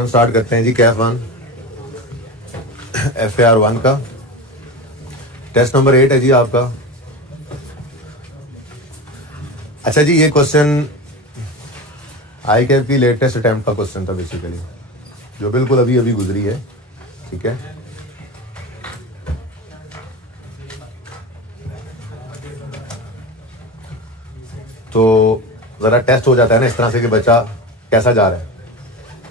हम स्टार्ट करते हैं जी कैफ 1 FAR 1 का टेस्ट नंबर 8 है जी आपका। अच्छा जी, ये क्वेश्चन आई कैफ की लेटेस्ट अटेम्प्ट का क्वेश्चन था बेसिकली, जो बिल्कुल अभी अभी गुजरी है। ठीक है, तो ज़रा टेस्ट हो जाता है ना इस तरह से कि बच्चा कैसा जा रहा है।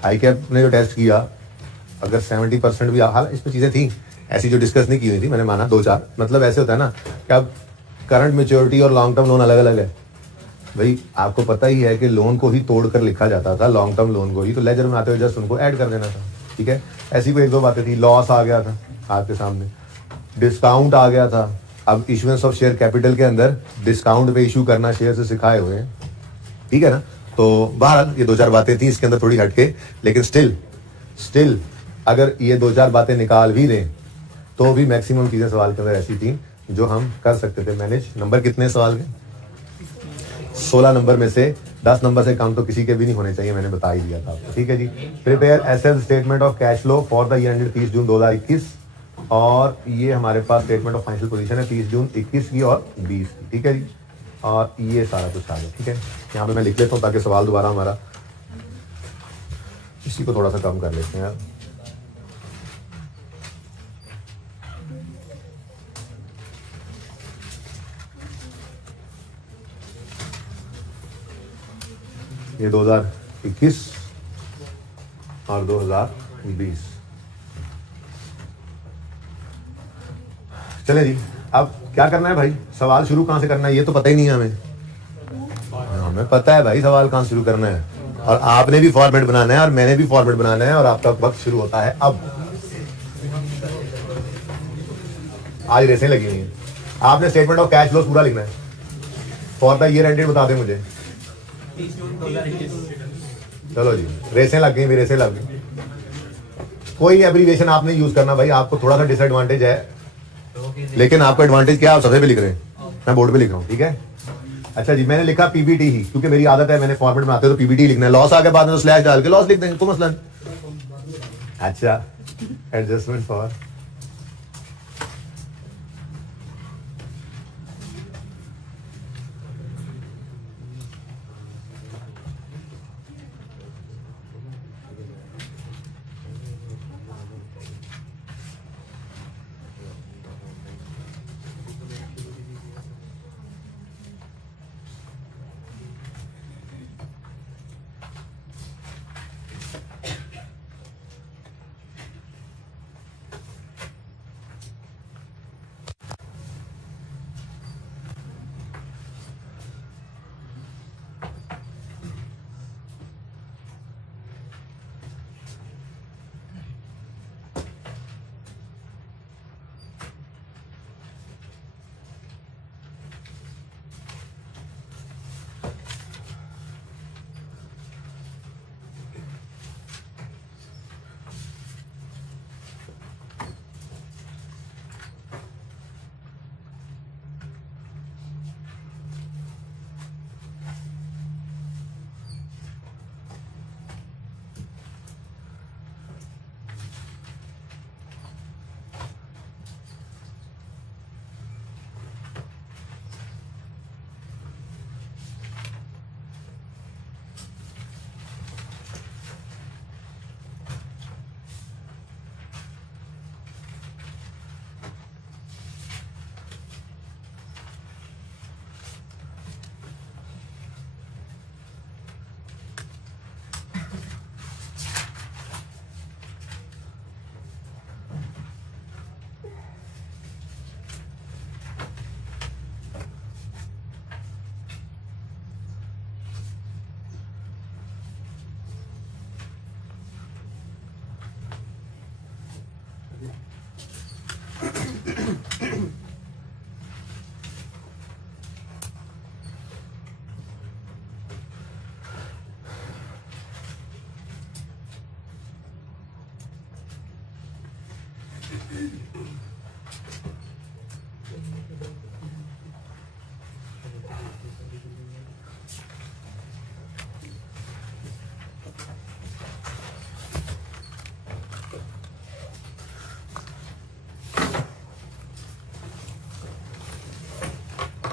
आई कैप ने जो टेस्ट किया, अगर 70% भी, हाल इसमें चीज़ें थी ऐसी जो डिस्कस नहीं की हुई थी, मैंने माना 2-4, मतलब ऐसे होता है ना कि अब करंट मेच्योरिटी और लॉन्ग टर्म लोन अलग अलग है। भाई आपको पता ही है कि लोन को ही तोड़कर लिखा जाता था, लॉन्ग टर्म लोन को ही, तो लेजर बनाते हुए जस्ट उनको ऐड कर देना था। ठीक है, ऐसी कोई 1-2 बातें थी। लॉस आ गया था आपके सामने, डिस्काउंट आ गया था। अब इशुएंस ऑफ शेयर कैपिटल के अंदर डिस्काउंट पे इशू करना शेयर से सिखाए हुए हैं। ठीक है ना, तो बहरहाल ये 2-4 बातें थी इसके अंदर थोड़ी हटके, लेकिन स्टिल अगर ये 2-4 बातें निकाल भी दें तो भी मैक्सिमम चीज़ें सवाल के अंदर ऐसी थी जो हम कर सकते थे मैनेज। नंबर कितने सवाल के? 16 नंबर में से 10 नंबर से कम तो किसी के भी नहीं होने चाहिए, मैंने बता ही दिया था आपको। ठीक है जी। Prepare asset statement of cash flow for the year ended 30 June 2021, और ये हमारे पास स्टेटमेंट ऑफ फाइनेंशियल पोजीशन है 30 जून 21 की और 20 की। ठीक है जी, और ये सारा कुछ आ गया। ठीक है, यहाँ पे मैं लिख लेता हूँ ताकि सवाल दोबारा हमारा, इसी को थोड़ा सा कम कर लेते हैं यार। ये 2021 और 2020। चले जी, अब क्या करना है भाई, सवाल शुरू कहाँ से करना है ये तो पता ही नहीं है हमें। हमें पता है भाई सवाल कहाँ शुरू करना है, और आपने भी फॉर्मेट बनाना है और मैंने भी फॉर्मेट बनाना है, और आपका वक्त शुरू होता है अब। आज रेसें लगी हुई हैं, आपने स्टेटमेंट ऑफ कैश फ्लो पूरा लिखना है फॉर द ईयर एंडेड। बता दें मुझे, चलो जी, रेसें लग गई, भी रेसें लग गई। कोई एब्रीविएशन आप नहीं यूज करना भाई, आपको थोड़ा सा डिसएडवांटेज है, लेकिन आपका एडवांटेज क्या है, आप सफे पे लिख रहे हैं, मैं बोर्ड पे लिख रहा हूँ। ठीक है, अच्छा जी, मैंने लिखा पीबीटी ही, क्योंकि मेरी आदत है, मैंने फॉर्मेट बनाते हो तो पीबीटी लिखना है। लॉस आगे बाद में तो स्लैश डाल के लॉस लिख देंगे, कोई मसला नहीं। अच्छा, एडजस्टमेंट फॉर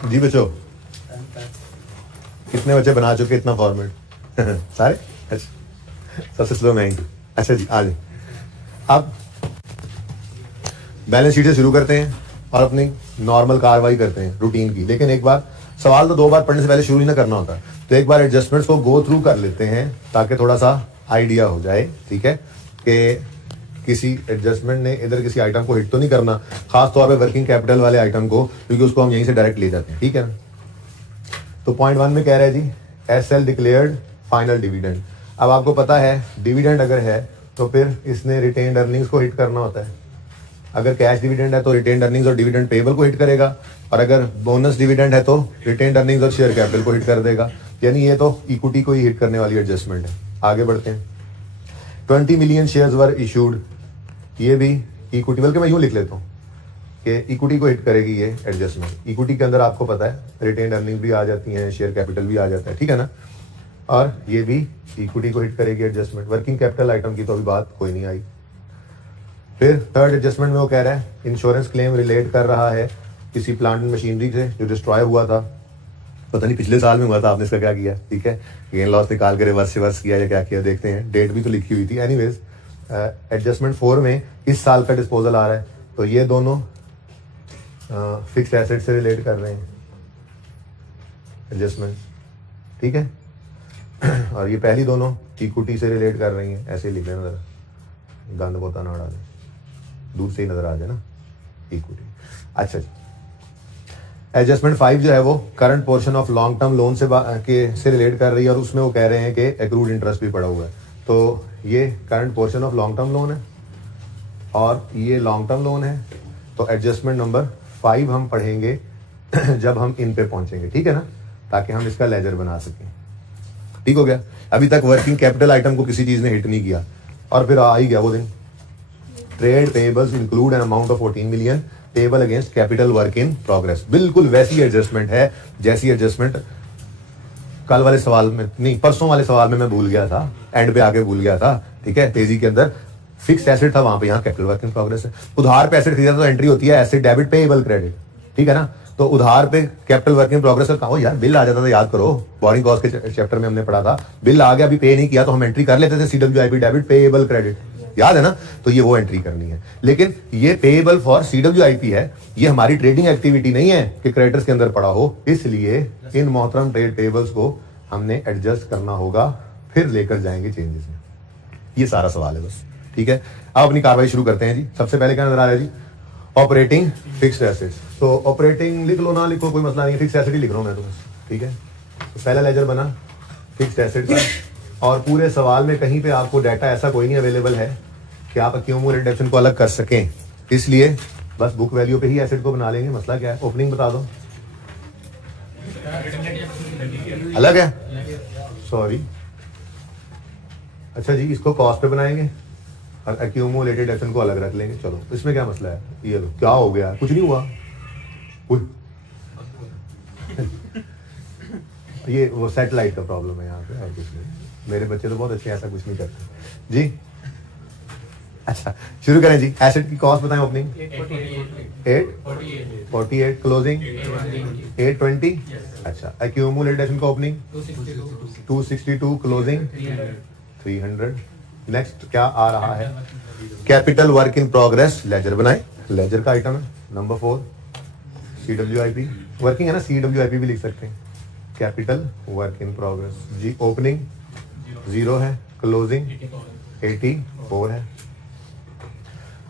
जी बच्चों, कितने बच्चे बना चुके इतना फॉर्मेट? सारे? अच्छा, सबसे स्लो मैं ही। अच्छा जी, आ जाए। अब बैलेंस शीट से शुरू करते हैं और अपनी नॉर्मल कार्रवाई करते हैं रूटीन की। लेकिन एक बार सवाल तो 2 बार पढ़ने से पहले शुरू ही ना करना होता, तो एक बार एडजस्टमेंट्स को गो थ्रू कर लेते हैं ताकि थोड़ा सा आइडिया हो जाए, ठीक है, कि किसी एडजस्टमेंट ने इधर किसी आइटम को हिट तो नहीं करना, खास तौर पे वर्किंग कैपिटल वाले आइटम को, क्योंकि उसको हम यहीं से डायरेक्ट ले जाते हैं, ठीक है ना। तो पॉइंट 1 में कह रहे हैं जी एसएल डिक्लेयर्ड फाइनल डिविडेंड। अब आपको पता है डिविडेंड अगर है तो फिर इसने रिटेन्ड अर्निंग्स को हिट करना होता है। अगर कैश डिविडेंड है तो रिटेन्ड अर्निंग्स और डिविडेंड पेबल को हिट करेगा, और अगर बोनस डिविडेंड है तो रिटेन्ड अर्निंग्स और शेयर कैपिटल को हिट कर देगा। यानी ये तो इक्विटी को ही हिट करने वाली एडजस्टमेंट है। आगे बढ़ते हैं। 20 मिलियन शेयर्स वर इशूड, ये भी इक्विटी, बल्कि मैं यूं लिख लेता हूँ कि इक्विटी को हिट करेगी ये एडजस्टमेंट। इक्विटी के अंदर आपको पता है रिटेन्ड अर्निंग भी आ जाती है, शेयर कैपिटल भी आ जाता है, ठीक है ना, और ये भी इक्विटी को हिट करेगी एडजस्टमेंट। वर्किंग कैपिटल आइटम की तो अभी बात कोई नहीं आई। फिर थर्ड एडजस्टमेंट में वो कह रहा है इंश्योरेंस क्लेम रिलेट कर रहा है किसी प्लांट एंड मशीनरी से जो डिस्ट्रॉय हुआ था, पता नहीं पिछले साल में हुआ था, आपने इसका क्या किया, ठीक है, गेन लॉस निकाल के रिवर्स किया या क्या किया, देखते हैं। डेट भी तो लिखी हुई थी। एनीवेज एडजस्टमेंट 4 में इस साल का डिस्पोजल आ रहा है, तो ये दोनों फिक्स्ड एसेट से रिलेट कर रहे हैं एडजस्टमेंट, ठीक है, और ये पहली दोनों इक्विटी से रिलेट कर रही हैं। ऐसे लिख लेना, गंद पोता ना डाले, दूर से ही नजर आ जाए ना इक्विटी। अच्छा जी, एडजस्टमेंट 5 जो है वो current portion of long term loan से रिलेट कर रही है, और उसमें वो कह रहे हैं कि एक्रूड इंटरेस्ट भी पड़ा हुआ है। तो ये current portion of long term loan है और ये लॉन्ग टर्म लोन है। तो एडजस्टमेंट नंबर 5 हम पढ़ेंगे जब हम इन पे पहुंचेंगे, ठीक है ना, ताकि हम इसका लेजर बना सकें। ठीक हो गया। अभी तक वर्किंग कैपिटल आइटम को किसी चीज ने हिट नहीं किया, और फिर आ ही गया वो दिन। Trade payables include an amount of 14 million payable against capital work in progress. बिल्कुल वैसी एडजस्टमेंट है जैसी एडजस्टमेंट कल वाले सवाल में, नहीं परसों वाले सवाल में मैं भूल गया था, एंड पे आके भूल गया था, ठीक है, तेजी के अंदर फिक्स एसेट था, वहां पे यहाँ कैपिटल वर्क इन प्रोग्रेस है। उधार पे एसेट खरीदा तो एंट्री होती है एसेट डेबिट पेएबल क्रेडिट, ठीक है ना। तो उधार पे कैपिटल वर्क इन प्रोग्रेस का कहो यार, बिल आ जाता था, याद करो बोरिंग कॉस्ट के चैप्टर में हमने पढ़ा था, बिल आ गया अभी पे नहीं किया तो हम एंट्री कर लेते थे CWIP डेबिट पेएबल क्रेडिट, याद है ना। तो ये वो एंट्री करनी है, लेकिन ये पेएबल फॉर CWIP है, ये हमारी ट्रेडिंग एक्टिविटी नहीं है कि क्रेडिटर्स के अंदर पड़ा हो, इसलिए इन मोहतरम ट्रेड पेएबल्स को हमने एडजस्ट करना होगा, फिर लेकर जाएंगे चेंजेस में। ये सारा सवाल है बस, ठीक है। अब अपनी कार्रवाई शुरू करते हैं जी। सबसे पहले क्या नजर आ रहा है जी, ऑपरेटिंग फिक्स्ड एसेट्स। तो ऑपरेटिंग लिख लो ना लिखो कोई मसला नहीं है, फिक्स्ड एसेट ही लिख रहा हूं मैं तो बस, ठीक है। तो पहला लेजर बना फिक्स्ड एसेट का, और पूरे सवाल में कहीं पे आपको डाटा ऐसा कोई नहीं अवेलेबल है कि आप एक्यूमुलेट डेप्शन को अलग कर सकें, इसलिए बस बुक वैल्यू पे ही एसेट को बना लेंगे। मसला क्या है, ओपनिंग बता दो, अलग है, सॉरी, अच्छा जी, इसको कॉस्ट पे बनाएंगे और एक्यूमुलेटेड डेप्शन को अलग रख लेंगे। चलो इसमें क्या मसला है, ये लो क्या हो गया, कुछ नहीं हुआ। ये वो सैटेलाइट का प्रॉब्लम है यहाँ पे, और कुछ नहीं। मेरे बच्चे तो बहुत अच्छे, ऐसा कुछ नहीं करते जी। अच्छा शुरू करें जी। एसेट की कॉस्ट बताएं, ओपनिंग 848, क्लोजिंग 820, अच्छा एक्यूमुलेटेड डेप्शन का ओपनिंग 262, क्लोजिंग 300। नेक्स्ट क्या आ रहा है, capital work in progress ledger बनाए, लेजर का आइटम है नंबर 4 CWIP, वर्किंग है ना, CWIP भी लिख सकते हैं। कैपिटल वर्क इन प्रोग्रेस जी, ओपनिंग 0 है, क्लोजिंग 84 है।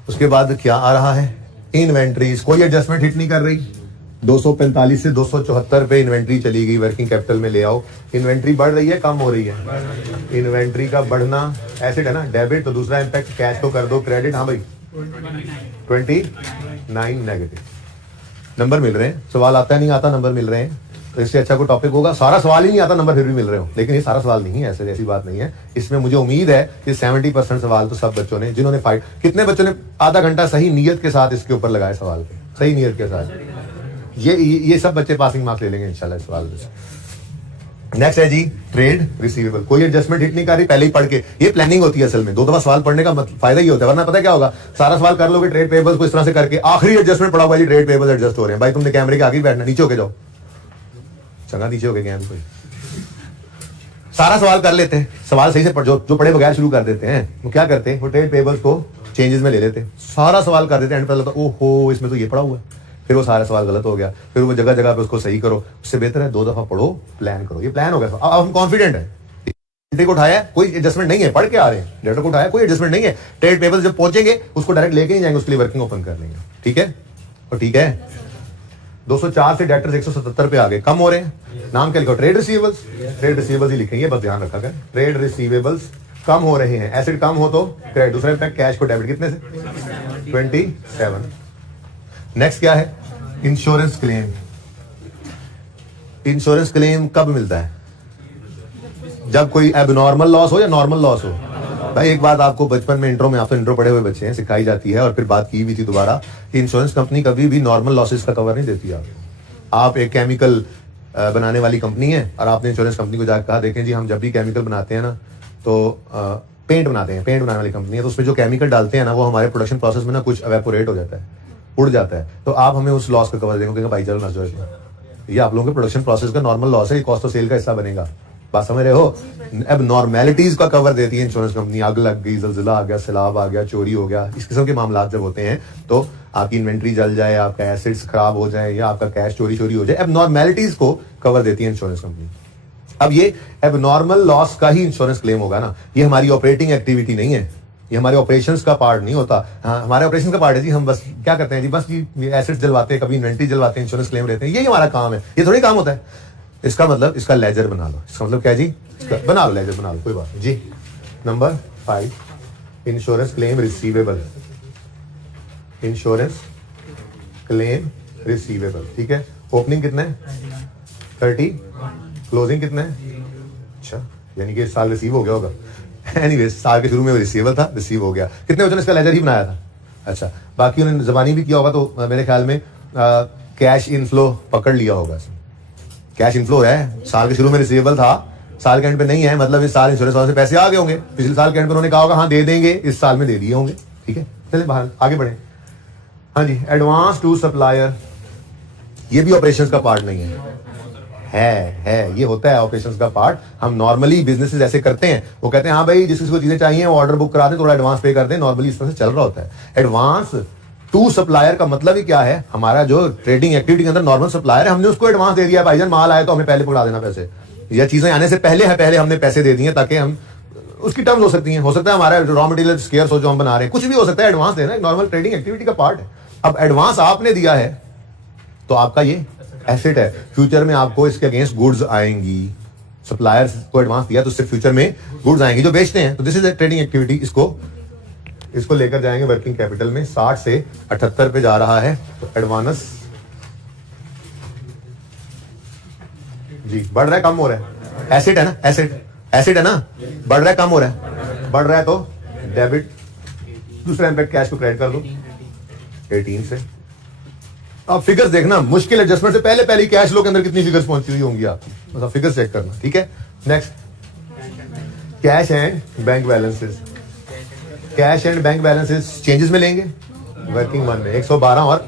उसके बाद क्या आ रहा है, इन्वेंट्रीज, कोई एडजस्टमेंट हिट नहीं कर रही, 245 से 274 पे इन्वेंट्री चली गई, वर्किंग कैपिटल में ले आओ। इन्वेंट्री बढ़ रही है कम हो रही है, इन्वेंट्री का बढ़ना एसेट है ना, डेबिट, तो दूसरा इंपैक्ट कैश को कर दो क्रेडिट, हाँ भाई 29 नेगेटिव नंबर मिल रहे हैं। सवाल आता है नहीं आता, नंबर मिल रहे हैं, तो इससे अच्छा कोई टॉपिक होगा। सारा सवाल ही नहीं आता, नंबर फिर भी मिल रहे हो, लेकिन ये सारा सवाल नहीं है, ऐसी बात नहीं है। इसमें मुझे उम्मीद है कि 70% सवाल तो सब बच्चों ने, जिन्होंने फाइट, कितने बच्चों ने आधा घंटा सही नीयत के साथ इसके ऊपर लगाए सवाल पे, सही नीयत के साथ, ये सब बच्चे पासिंग मार्क्स ले लेंगे इंशाल्लाह इस सवाल से। नेक्स्ट है जी ट्रेड रिसीवेबल, कोई एडजस्टमेंट हिट नहीं कर रही, पहले ही पढ़ के, ये प्लानिंग होती है असल में, 2 दफा सवाल पढ़ने का फायदा ही होता है, वरना पता क्या होगा, सारा सवाल कर लोगे ट्रेड पेबल्स को इस तरह से करके, आखिरी एडजस्टमेंट पड़ा हुआ है ट्रेड पेबल्स एडजस्ट हो रहे हैं, भाई तुमने कैमरे के आगे बैठना, नीचे होके जाओ, चंगा नीचे हो गए हैं कोई, सारा सवाल कर लेते हैं, सवाल सही से जो पढ़े बगैर शुरू कर देते हैं वो क्या करते हैं, वो ट्रेड पेबल्स को चेंजेस में ले लेते हैं, सारा सवाल कर देते हैं, एंड पर लगता है ओहो इसमें तो ये पढ़ा हुआ है, फिर वो सारा सवाल गलत हो गया, फिर वो जगह जगह पे उसको सही करो। उससे बेहतर है 2 दफा पढ़ो, प्लान करो। ये प्लान हो गया, अब हम कॉन्फिडेंट है, डेटा को उठाया कोई एडजस्टमेंट नहीं है, पढ़ के आ रहे हैं, डेटा को उठाया कोई एडजस्टमेंट नहीं है, ट्रेड पेबल्स जब पहुंचेंगे उसको डायरेक्ट लेके ही जाएंगे, उसके लिए वर्किंग ओपन कर लेंगे। ठीक है, और ठीक है 204 से डेटर्स 177 पे आ गए, कम हो रहे हैं। नाम क्या लिखो, ट्रेड रिसीवेबल्स, ट्रेड रिसीवेबल्स ही लिखेंगे, बस ध्यान रखा कर, ट्रेड रिसीवेबल्स कम हो रहे हैं, एसिड कम हो तो क्रेडिट। दूसरा इम्पैक्ट कैश को डेबिट कितने से 27। नेक्स्ट क्या है, इंश्योरेंस क्लेम। इंश्योरेंस क्लेम कब मिलता है, जब कोई एबनॉर्मल लॉस हो या नॉर्मल लॉस हो। भाई एक बात आपको बचपन में इंट्रो में, आप तो इंट्रो पढ़े हुए बच्चे हैं, सिखाई जाती है और फिर बात की भी थी दोबारा कि इंश्योरेंस कंपनी कभी भी नॉर्मल लॉसेस का कवर नहीं देती। आप एक केमिकल बनाने वाली कंपनी है और आपने इंश्योरेंस कंपनी को जाकर कहा देखें जी हम जब भी केमिकल बनाते हैं ना तो पेंट बनाते हैं, पेंट बनाने वाली कंपनी है, तो उसमें जो केमिकल डालते हैं ना वो हमारे प्रोडक्शन प्रोसेस में ना कुछ एवेपोरेट हो जाता है, उड़ जाता है, तो आप हमें उस लॉस का कवर देंगे। भाई चलो ना, जो ये आप लोगों के प्रोडक्शन प्रोसेस का नॉर्मल लॉस है, ये कॉस्ट ऑफ सेल का हिस्सा बनेगा, बात समझ रहे हो। अब नॉर्मेलिटीज का कवर देती है इंश्योरेंस कंपनी, आग लग गई, जलजिला आ गया, सैलाब आ गया, चोरी हो गया, इस किस्म के मामला जब होते हैं तो आपकी इन्वेंट्री जल जाए, आपका एसेट्स खराब हो जाए या आपका कैश चोरी हो जाए, अब नॉर्मेलिटीज को कवर देती है इंश्योरेंस कंपनी। अब ये एबनॉर्मल लॉस का ही इंश्योरेंस क्लेम होगा ना, ये हमारी ऑपरेटिंग एक्टिविटी नहीं है, ये हमारे ऑपरेशंस का पार्ट नहीं होता। हाँ हमारे ऑपरेशन का पार्ट है जी, हम बस क्या करते हैं जी, बस जी एसेट्स जलवाते हैं, कभी इन्वेंट्री जलवाते हैं, इंश्योरेंस क्लेम लेते हैं, यही हमारा काम है, ये थोड़ी काम होता है। इसका मतलब इसका लेजर बना लो, इसका मतलब क्या जी, बना लो लेजर बना लो, कोई बात नहीं जी। Number 5 insurance claim receivable, insurance claim receivable. ठीक है, ओपनिंग कितना है 30, क्लोजिंग कितना है, अच्छा यानी कि इस साल रिसीव हो गया होगा। एनीवेज साल के शुरू में रिसीवेबल था, रिसीव हो गया, कितने बच्चों ने इसका लेजर ही बनाया था। अच्छा बाकी उन्होंने जबानी भी किया होगा, तो मेरे ख्याल में कैश इनफ्लो पकड़ लिया होगा, कैश इनफ्लो है, साल के शुरू में रिसीवेबल था, साल के एंड पे नहीं है, मतलब इस साल इंश्योरेंस वाले से पैसे आ गए होंगे, पिछले साल के एंड पे उन्होंने कहा होगा हाँ दे देंगे, इस साल में दे दिए होंगे। ठीक है चलिए बाहर आगे बढ़े। हाँ जी, एडवांस टू सप्लायर, ये भी ऑपरेशंस का पार्ट नहीं है, ये होता है ऑपरेशंस का पार्ट। हम नॉर्मली बिजनेसेस ऐसे करते हैं, वो कहते हैं हाँ भाई जिस किसी को चीजें चाहिए वो ऑर्डर बुक करा दें, थोड़ा एडवांस पे कर दें, नॉर्मली इस तरह से चल रहा होता है। एडवांस टू सप्लायर का मतलब ही क्या है, हमारा जो ट्रेडिंग एक्टिविटी के अंदर नॉर्मल सप्लायर है, हमने उसको एडवांस दे दिया, भाईजान माल आए तो हमें पहले पकड़ा देना पैसे, या चीजें आने से पहले है, पहले हमने पैसे दे दिए ताकि हम उसकी टर्म्स हो सकती हैं, हो सकता है हमारा रॉ मटेरियल स्केर्स हो जो हम बना रहे हैं, कुछ भी हो सकता है, एडवांस देना एक नॉर्मल ट्रेडिंग एक्टिविटी का पार्ट है। अब एडवांस आपने दिया है तो आपका ये एसेट है, फ्यूचर में आपको इसके अगेंस्ट गुड्स आएंगी, सप्लायर्स को एडवांस दिया तो उससे फ्यूचर में गुड्स आएंगी जो बेचते हैं, तो this is a trading activity. इसको लेकर जाएंगे वर्किंग कैपिटल में, 60 से 78 पे जा रहा है, तो एडवांस जी बढ़ रहा है कम हो रहा है, एसेट है ना, एसेट है ना, बढ़ रहा है कम हो रहा है, बढ़ रहा है तो डेबिट, दूसरा इम्पैक्ट कैश को क्रेडिट कर दो 18 से। अब फिगर्स देखना, मुश्किल एडजस्टमेंट से पहले ही कैश फ्लो के अंदर कितनी फिगर्स पहुंची हुई होंगी आपकी, मतलब फिगर्स चेक करना। ठीक है next, cash and bank balances, cash and bank balances changes में लेंगे वर्किंग वन में 112 और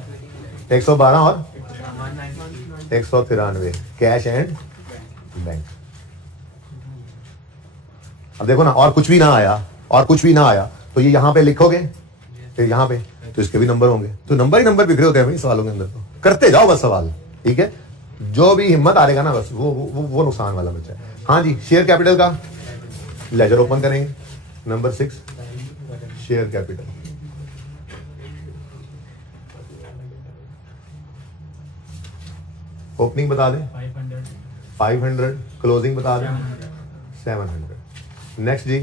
193 कैश एंड बैंक। अब देखो ना, और कुछ भी ना आया तो ये यहां पे लिखोगे, फिर यहां पे तो इसके भी नंबर होंगे, तो नंबर ही नंबर बिखरे होते हैं भाई सवालों के अंदर, तो करते जाओ बस सवाल। ठीक है, जो भी हिम्मत हारेगा ना बस वो नुकसान वाला बच्चा है। हाँ जी, शेयर कैपिटल का लेजर ओपन करेंगे, नंबर 6 शेयर कैपिटल। ओपनिंग बता दें 500, क्लोजिंग बता दें 700। नेक्स्ट जी,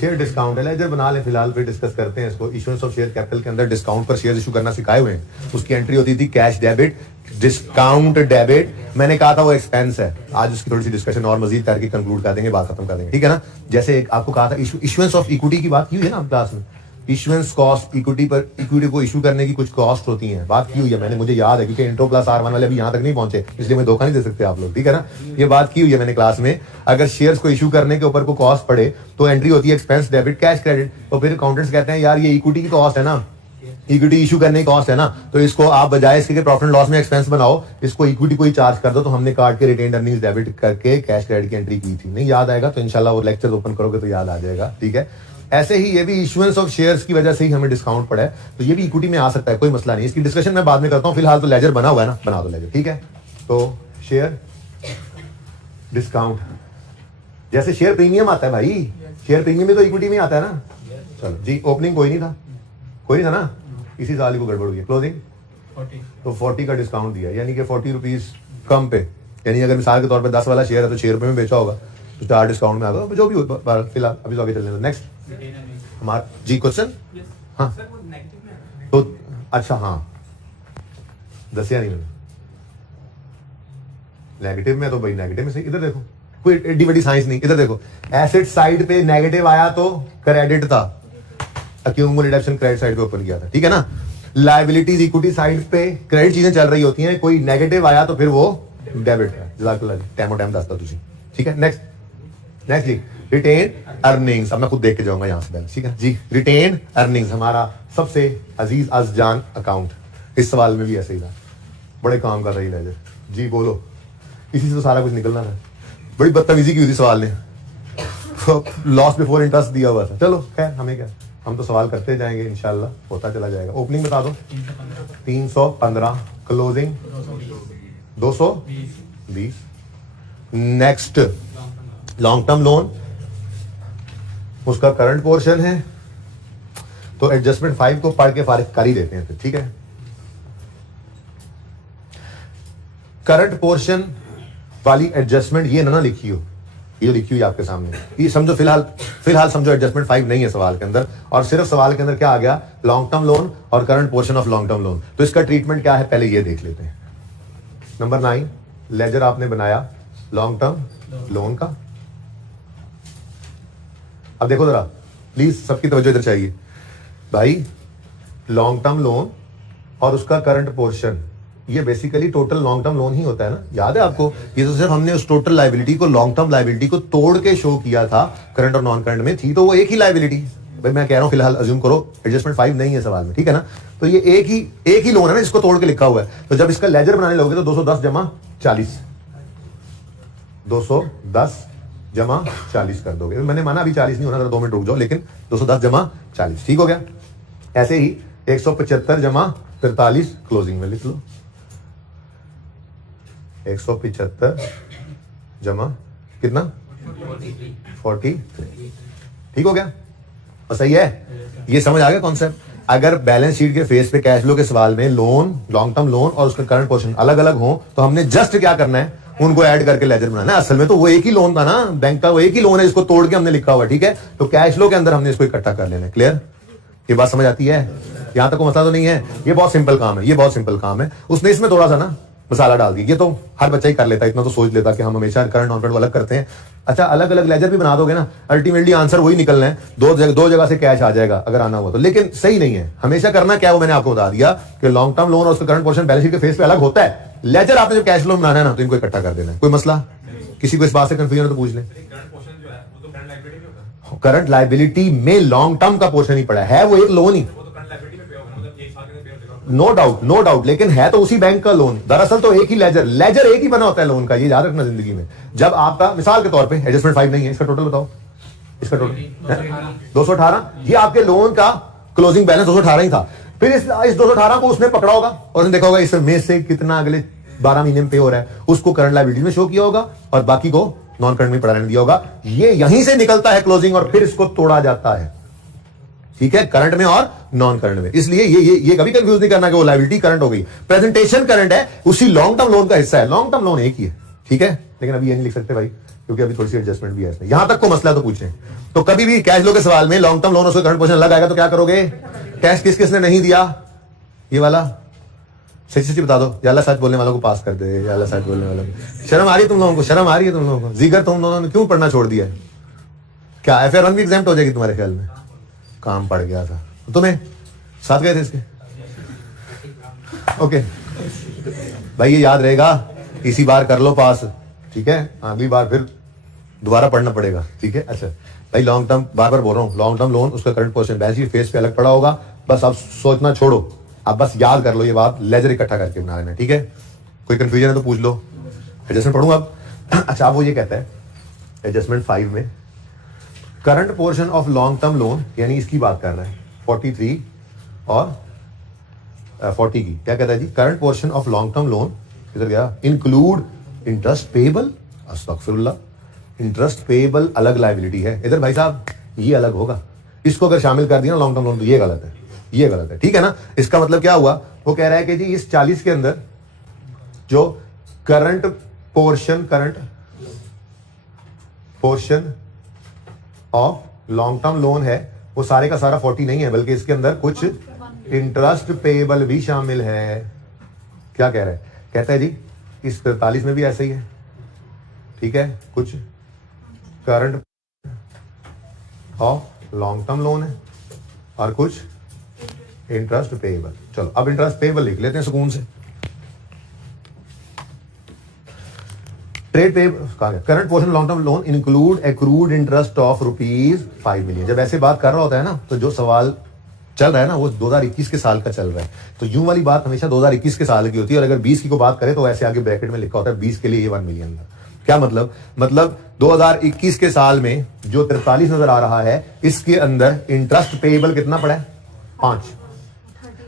शेयर डिस्काउंट है, लेजर बना लें फिलहाल, फिर डिस्कस करते हैं इसको। इश्यूएंस ऑफ शेयर कैपिटल के अंदर डिस्काउंट पर शेयर इशू करना सिखाए हुए हैं, उसकी एंट्री होती थी कैश डेबिट, डिस्काउंट डेबिट। मैंने कहा था वो एक्सपेंस है, आज उसकी थोड़ी सी डिस्कशन और मजीद करके कंक्लूड कर देंगे, बात खत्म कर देंगे। ठीक है ना, जैसे आपको कहा था इश्यूएंस ऑफ इक्विटी की बात की हुई है ना क्लास में, इश्यूएंस कॉस्ट, इक्विटी को इशू करने की कुछ कॉस्ट होती है, बात की हुई है मैंने, मुझे याद है क्योंकि इंट्रो प्लस R1 वाले अभी यहाँ तक नहीं पहुंचे, इसलिए मैं धोखा नहीं दे सकते आप लोग। ठीक है ना, ये बात की हुई है मैंने क्लास में, अगर शेयर्स को इशू करने के ऊपर को कॉस्ट पड़े तो एंट्री होती है एक्सपेंस डेबिट कैश क्रेडिट, तो फिर अकाउंटेंट्स कहते हैं यार ये इक्विटी की कॉस्ट है ना, इक्विटी इशू करने की कॉस्ट है ना, तो इसको आप बजाय इसके प्रॉफिट एंड लॉस में एक्सपेंस बनाओ, इसको इक्विटी को ही चार्ज कर दो। तो हमने काट के रिटेन अर्निंग्स डेबिट करके कैश क्रेडिट की एंट्री की थी। नहीं याद आएगा तो इंशाल्लाह वो लेक्चर ओपन करोगे तो याद आ जाएगा, ठीक है। ऐसे ही ये भी इशुएंस ऑफ शेयर्स की वजह से ही हमें डिस्काउंट पड़ा है, तो ये भी इक्विटी में आ सकता है, कोई मसला नहीं। इसकी डिस्कशन मैं बाद में करता हूँ, फिलहाल तो लेजर बना हुआ है ना, बना दो लेजर, ठीक है। तो शेयर डिस्काउंट, जैसे शेयर प्रीमियम आता है भाई, शेयर प्रीमियम भी तो इक्विटी में आता है ना। चलो जी, ओपनिंग कोई नहीं था, कोई नहीं था ना, इसी साल ही को गड़बड़ हुई है। क्लोजिंग 40 तो 40 का डिस्काउंट दिया, यानी कि 40 रुपीज कम पे, यानी अगर मिसाल के तौर पे 10 वाला शेयर है तो 6 रुपए में बेचा होगा, तो 4 डिस्काउंट में आ गया, जो भी हो। फिलहाल अभी तो आगे चलने दो। नेक्स्ट हमारा जी क्वेश्चन, हाँ तो अच्छा, हाँ दसिया नहीं मैंने नेगेटिव में, तो भाई नेगेटिव में सही। इधर देखो, कोई एडी बड़ी साइंस नहीं, इधर देखो, एसेट साइड पे नेगेटिव आया तो क्रेडिट था, अक्यूमुलेटेड ऑप्शन क्रेडिट साइड पे ओपन किया था, ठीक है ना। लायबिलिटीज इक्विटी साइड पे क्रेडिट चीजें चल रही होती हैं, कोई नेगेटिव आया तो फिर वो डेबिट है। जज़ाकल्लाह जी, टाइम दसता तुझे, ठीक है। नेक्स्ट जी, रिटेन अर्निंग्स, अब मैं खुद देख के जाऊंगा यहां से बैलेंस, ठीक है जी। रिटेन अर्निंग्स हमारा सबसे अजीज अज़जान अकाउंट, इस सवाल में भी ऐसे ही था, बड़े काम कर रही है जी। बोलो, इसी से तो सारा कुछ निकलना था। बड़ी बदतमीजी की हुई थी सवाल ने, लॉस बिफोर इंटरेस्ट दिया हुआ था। चलो खैर, हमें क्या, हम तो सवाल करते जाएंगे, इंशाल्लाह होता चला जाएगा। ओपनिंग बता दो 315, closing 220। Next long term loan, उसका करंट पोर्शन है, तो एडजस्टमेंट 5 को पढ़ के फारिग कर ही देते हैं फिर, ठीक है। करंट पोर्शन वाली एडजस्टमेंट ये ना लिखी हो, ये लिखी हुई आपके सामने, ये समझो। फिलहाल समझो एडजस्टमेंट 5 नहीं है सवाल के अंदर, और सिर्फ सवाल के अंदर क्या आ गया, लॉन्ग टर्म लोन और current portion of long term loan. तो इसका ट्रीटमेंट क्या है पहले ये देख लेते हैं। नंबर 9, लेजर आपने बनाया लॉन्ग टर्म लोन का। अब देखो जरा प्लीज, सबकी तवज्जो इधर चाहिए भाई। लॉन्ग टर्म लोन और उसका करंट पोर्शन, ये basically total long term loan ही होता है ना, याद है आपको। ये तो सिर्फ हमने उस टोटल लायबिलिटी को, लॉन्ग टर्म लायबिलिटी को तोड़ के शो किया था, करंट और नॉन करंट में थी तो वो एक ही लायबिलिटी। भाई मैं कह रहा हूं फिलहाल अज्यूम करो एडजस्टमेंट 5 नहीं है सवाल में, ठीक है ना। तो ये एक ही लोन है ना जिसको तोड़ के लिखा हुआ है। तो जब इसका लेजर बनाने लगोगे तो 210 जमा 40, 210 जमा 40 कर दोगे। मैंने माना अभी 40 नहीं होना, 2 मिनट रुक जाओ, लेकिन 210 जमा 40 ठीक हो गया। ऐसे ही 175 जमा 43 क्लोजिंग में लिख लो, 175 जमा कितना 43, ठीक हो गया। और सही है, ये समझ आ गया कॉन्सेप्ट। अगर बैलेंस शीट के फेस पे कैश फ्लो के सवाल में लोन, लॉन्ग टर्म लोन और उसका करंट पोर्शन अलग अलग हो, तो हमने जस्ट क्या करना है, उनको ऐड करके लेजर बनाना है। असल में तो वो एक ही लोन था ना, बैंक का वो एक ही लोन है, इसको तोड़ के हमने लिखा हुआ, ठीक है। तो कैश फ्लो के अंदर हमने इसको इकट्ठा कर लेना है। क्लियर, ये बात समझ आती है? यहां तक कोई मसला तो नहीं है। ये बहुत सिंपल काम है, ये बहुत सिंपल काम है। उसने इसमें थोड़ा सा ना मसाला डाल दिया, ये तो हर बच्चा ही कर लेता है, इतना तो सोच लेता कि हम हमेशा करंट नॉन करंट अलग करते हैं। अच्छा, अलग अलग लेजर भी बना दोगे ना, अल्टीमेटली आंसर वही निकलना है, दो जगह से कैश आ जाएगा अगर आना हुआ तो। लेकिन सही नहीं है, हमेशा करना क्या, वो मैंने आपको बता दिया कि लॉन्ग टर्म लोन और उसका करंट पोर्शन बैलेंस शीट के फेस पे अलग होता है। लेजर आपने जब कैश फ्लो बनाना है ना, तो इनको इकट्ठा कर देना है। कोई मसला, किसी को इस बात से कंफ्यूजन है तो पूछ लें। करंट लायबिलिटी में लॉन्ग टर्म का पोर्शन ही पड़ा है, वो एक लोन ही, नो डाउट, लेकिन है तो उसी बैंक का लोन। दरअसल तो एक ही लेजर एक ही बना होता है लोन का, ये याद रखना जिंदगी में। जब आपका मिसाल के तौर पे एडजस्टमेंट 5 नहीं है, इसका टोटल बताओ, इसका टोटल 218, ये आपके लोन का क्लोजिंग बैलेंस 218 ही था। फिर इस 218 को उसने पकड़ा होगा और उसने देखा होगा इसमें से कितना अगले 12 महीने में पे हो रहा है, उसको करंट लायबिलिटी में शो किया होगा और बाकी को नॉन करंट में पड़ा रहने दिया होगा। ये यहीं से निकलता है क्लोजिंग और फिर इसको तोड़ा जाता है, ठीक है, करंट में और नॉन करंट में। इसलिए ये कभी कंफ्यूज नहीं करना कि वो लायबिलिटी करंट हो गई, प्रेजेंटेशन करंट है, उसी लॉन्ग टर्म लोन का हिस्सा है। लॉन्ग टर्म लोन एक ही है, ठीक है, लेकिन अभी ये नहीं लिख सकते भाई, क्योंकि अभी थोड़ी सी एडजस्टमेंट भी है इसमें। यहां तक को मसला तो पूछें, तो कभी भी कैश फ्लो के सवाल में लॉन्ग टर्म लोन उसका करंट पोर्शन अलग आएगा तो क्या करोगे, कैश किसने नहीं दिया, ये वाला सच्ची बता दो। या अल्लाह सच बोलने वालों को पास कर दे, या अल्लाह सच बोलने वालों को। शर्म आ रही है तुम लोगों को, शर्म आ रही है तुम लोगों को? जिगर तुम लोगों ने क्यों पढ़ना छोड़ दिया है? क्या FR1 भी एग्जाम हो जाएगी तुम्हारे ख्याल में? काम पड़ गया था तुम्हें, साथ गए थे इसके, ओके भाई, ये याद रहेगा, इसी बार कर लो पास, ठीक है, अगली बार फिर दोबारा पढ़ना पड़ेगा, ठीक है। अच्छा भाई, लॉन्ग टर्म, बार बार बोल रहा हूँ, लॉन्ग टर्म लोन उसका current portion balance sheet face पे अलग पड़ा होगा, बस अब सोचना छोड़ो, आप बस याद कर लो ये बात, लेजर इकट्ठा करके बना लेना, ठीक है। कोई कंफ्यूजन है तो पूछ लो। एडजस्टमेंट पढ़ूंगा अब। अच्छा, अब वो ये कहता है एडजस्टमेंट 5 में current portion of long term loan, यानी इसकी बात कर रहा है 43 और 40 की। क्या कहता है जी, current portion of long term loan किधर गया, इंक्लूड इंटरेस्ट पेएबल, अस्तगफिरुल्लाह, इंटरेस्ट पेएबल अलग लायबिलिटी है इधर भाई साहब, ये अलग होगा, इसको अगर शामिल कर दिया ना लॉन्ग टर्म लोन तो ये गलत है, ये गलत है, ठीक है ना। इसका मतलब क्या हुआ, वो कह रहा है कि जी इस 40 के अंदर जो current portion of long term loan है वो सारे का सारा 40 नहीं है, बल्कि इसके अंदर कुछ इंटरेस्ट पेएबल भी शामिल है। क्या कह रहा है, कहता है जी इस 43 में भी ऐसा ही है, ठीक है, कुछ current of long term loan है और कुछ इंटरेस्ट पेएबल। चलो अब इंटरेस्ट पेएबल लिख लेते हैं सुकून से। ट्रेड पे current portion long term loan include accrued interest of ₹5 million. जब ऐसे बात कर रहा होता है ना, तो जो सवाल चल रहा है ना वो 2021 के साल का चल रहा है, तो यूं वाली बात हमेशा 2021 के साल की होती है, और अगर 20 की को बात करें तो ऐसे आगे ब्रैकेट में लिखा होता है 20 के लिए ये 1 मिलियन था। क्या मतलब, 2021 के साल में जो 43 नजर आ रहा है इसके अंदर इंटरेस्ट पेएबल कितना पड़ा है, 5।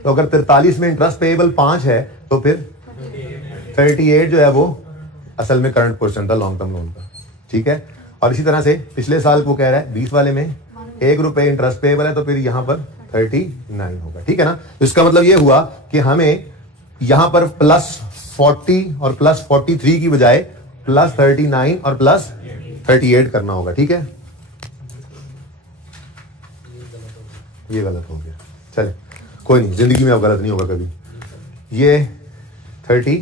तो अगर 43 में इंटरेस्ट पेएबल 5 है तो फिर 38 जो है वो असल में करंट पोर्शन था लॉन्ग टर्म लोन का, ठीक है। और इसी तरह से पिछले साल को कह रहा है 20 वाले में ₹1 इंटरेस्ट पेएबल है, तो फिर यहां पर 39 होगा, ठीक है ना। तो इसका मतलब ये हुआ कि हमें यहां पर +40 और +43 की बजाय +39 और +38 करना होगा, ठीक है। ये गलत हो गया, चले कोई नहीं, जिंदगी में अब गलत नहीं होगा कभी। ये 30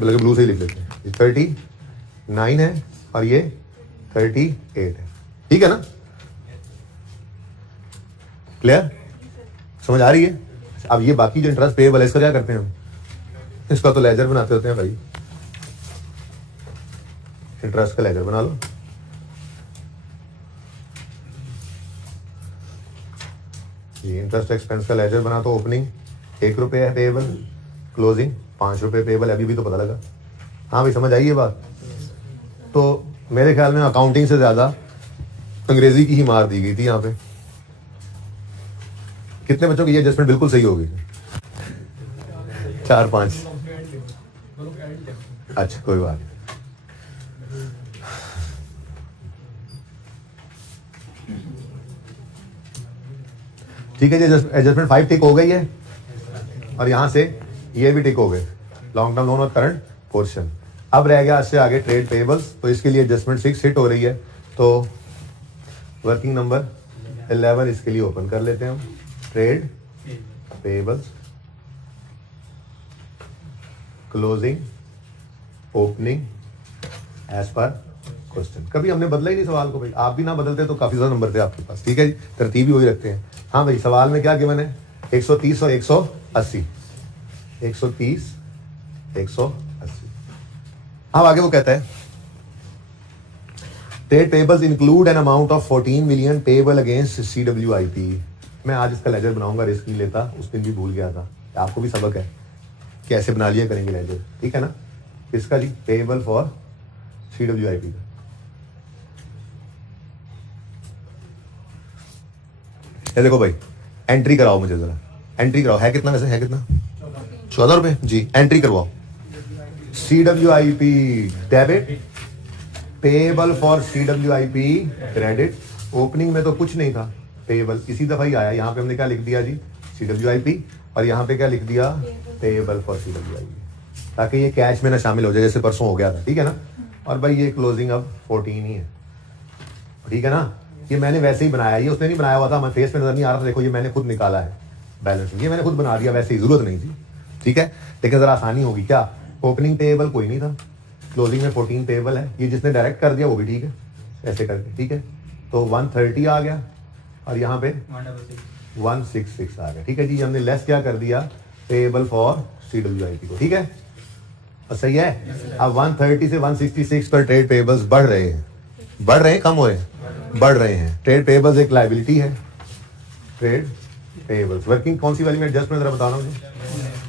बल्कि ब्लू से ही लिख लेते हैं, 39 है और ये 38 है, ठीक है ना। क्लियर, समझ आ रही है। अब ये बाकी जो इंटरेस्ट पेएबल है इसका क्या करते हैं हम, इसका तो लेजर बनाते होते हैं भाई, इंटरेस्ट का लेजर बना लो। ये इंटरेस्ट एक्सपेंस का लेजर बना, तो ओपनिंग ₹1 है पेएबल, क्लोजिंग ₹5 पेएबल, अभी भी तो पता लगा। हाँ भाई समझ आई ये बात। तो मेरे ख्याल में अकाउंटिंग से ज्यादा अंग्रेजी की ही मार दी गई थी यहाँ पे। कितने बच्चों की ये एडजस्टमेंट बिल्कुल सही होगी, 4-5। अच्छा कोई बात नहीं। ठीक है जी, एडजस्टमेंट 5 टिक हो गई है और यहां से ये भी टिक हो गए, लॉन्ग टर्म लोन और करंट पोर्शन। अब रह गया इससे आगे ट्रेड पेएबल्स, तो इसके लिए एडजस्टमेंट 6 हिट हो रही है, तो वर्किंग नंबर 11 इसके लिए ओपन कर लेते हैं हम। Trade payables, closing, opening as per question. कभी हमने बदला ही नहीं सवाल को भाई, आप भी ना बदलते तो काफी ज्यादा नंबर थे आपके पास, ठीक है जी, तरतीब ही वही रखते हैं। हाँ भाई, सवाल में क्या गिवन है, 130 और 180, 130 180। अब आगे वो कहता है trade payables include an amount of 14 million payable against CWIP। मैं आज इसका लेजर बनाऊंगा, रिस्क नहीं लेता, उस दिन भी भूल गया था, आपको भी सबक है कैसे बना लिया करेंगे लेजर, ठीक है ना। इसका जी पेबल फॉर CWIP का ये देखो भाई, एंट्री कराओ मुझे जरा, एंट्री कराओ। है कितना वैसे, है कितना, ₹14 जी। एंट्री करवाओ, CWIP debit, payable for CWIP credit. Opening में तो कुछ नहीं था, पेबल इसी दफा ही आया, यहाँ पे हमने क्या लिख दिया जी CWIP, और यहाँ पे क्या लिख दिया पेबल फॉर CWIP, ताकि ये कैश में ना शामिल हो जाए जैसे परसों हो गया था, ठीक है ना। और भाई ये क्लोजिंग अब 14 ही है, ठीक है ना। ये मैंने वैसे ही बनाया, ये उसने नहीं बनाया हुआ था, हमारे फेस पे नजर नहीं आ रहा था, देखो ये मैंने खुद निकाला है बैलेंस, ये मैंने खुद बना दिया, वैसे ही जरूरत नहीं थी, ठीक है। लेकिन जरा आसानी होगी, क्या ओपनिंग पेबल कोई नहीं था, क्लोजिंग में 14 पेबल है, ये जिसने डायरेक्ट कर दिया वो भी ठीक है, ऐसे करके, ठीक है। तो 130 आ गया और यहाँ पे 166 आ गया, ठीक है जी। हमने लेस क्या कर दिया, पेबल फॉर CWIP को, ठीक है, और सही है। अब 130 से 166 पर ट्रेड पेबल्स बढ़ रहे हैं, बढ़ रहे हैं, कम हो रहे हैं, बढ़ रहे हैं। ट्रेड पेबल्स एक लायबिलिटी है, ट्रेड पेबल्स। वर्किंग कौन सी वाली में एडजस्टमेंट जरा बता रहा हूँ,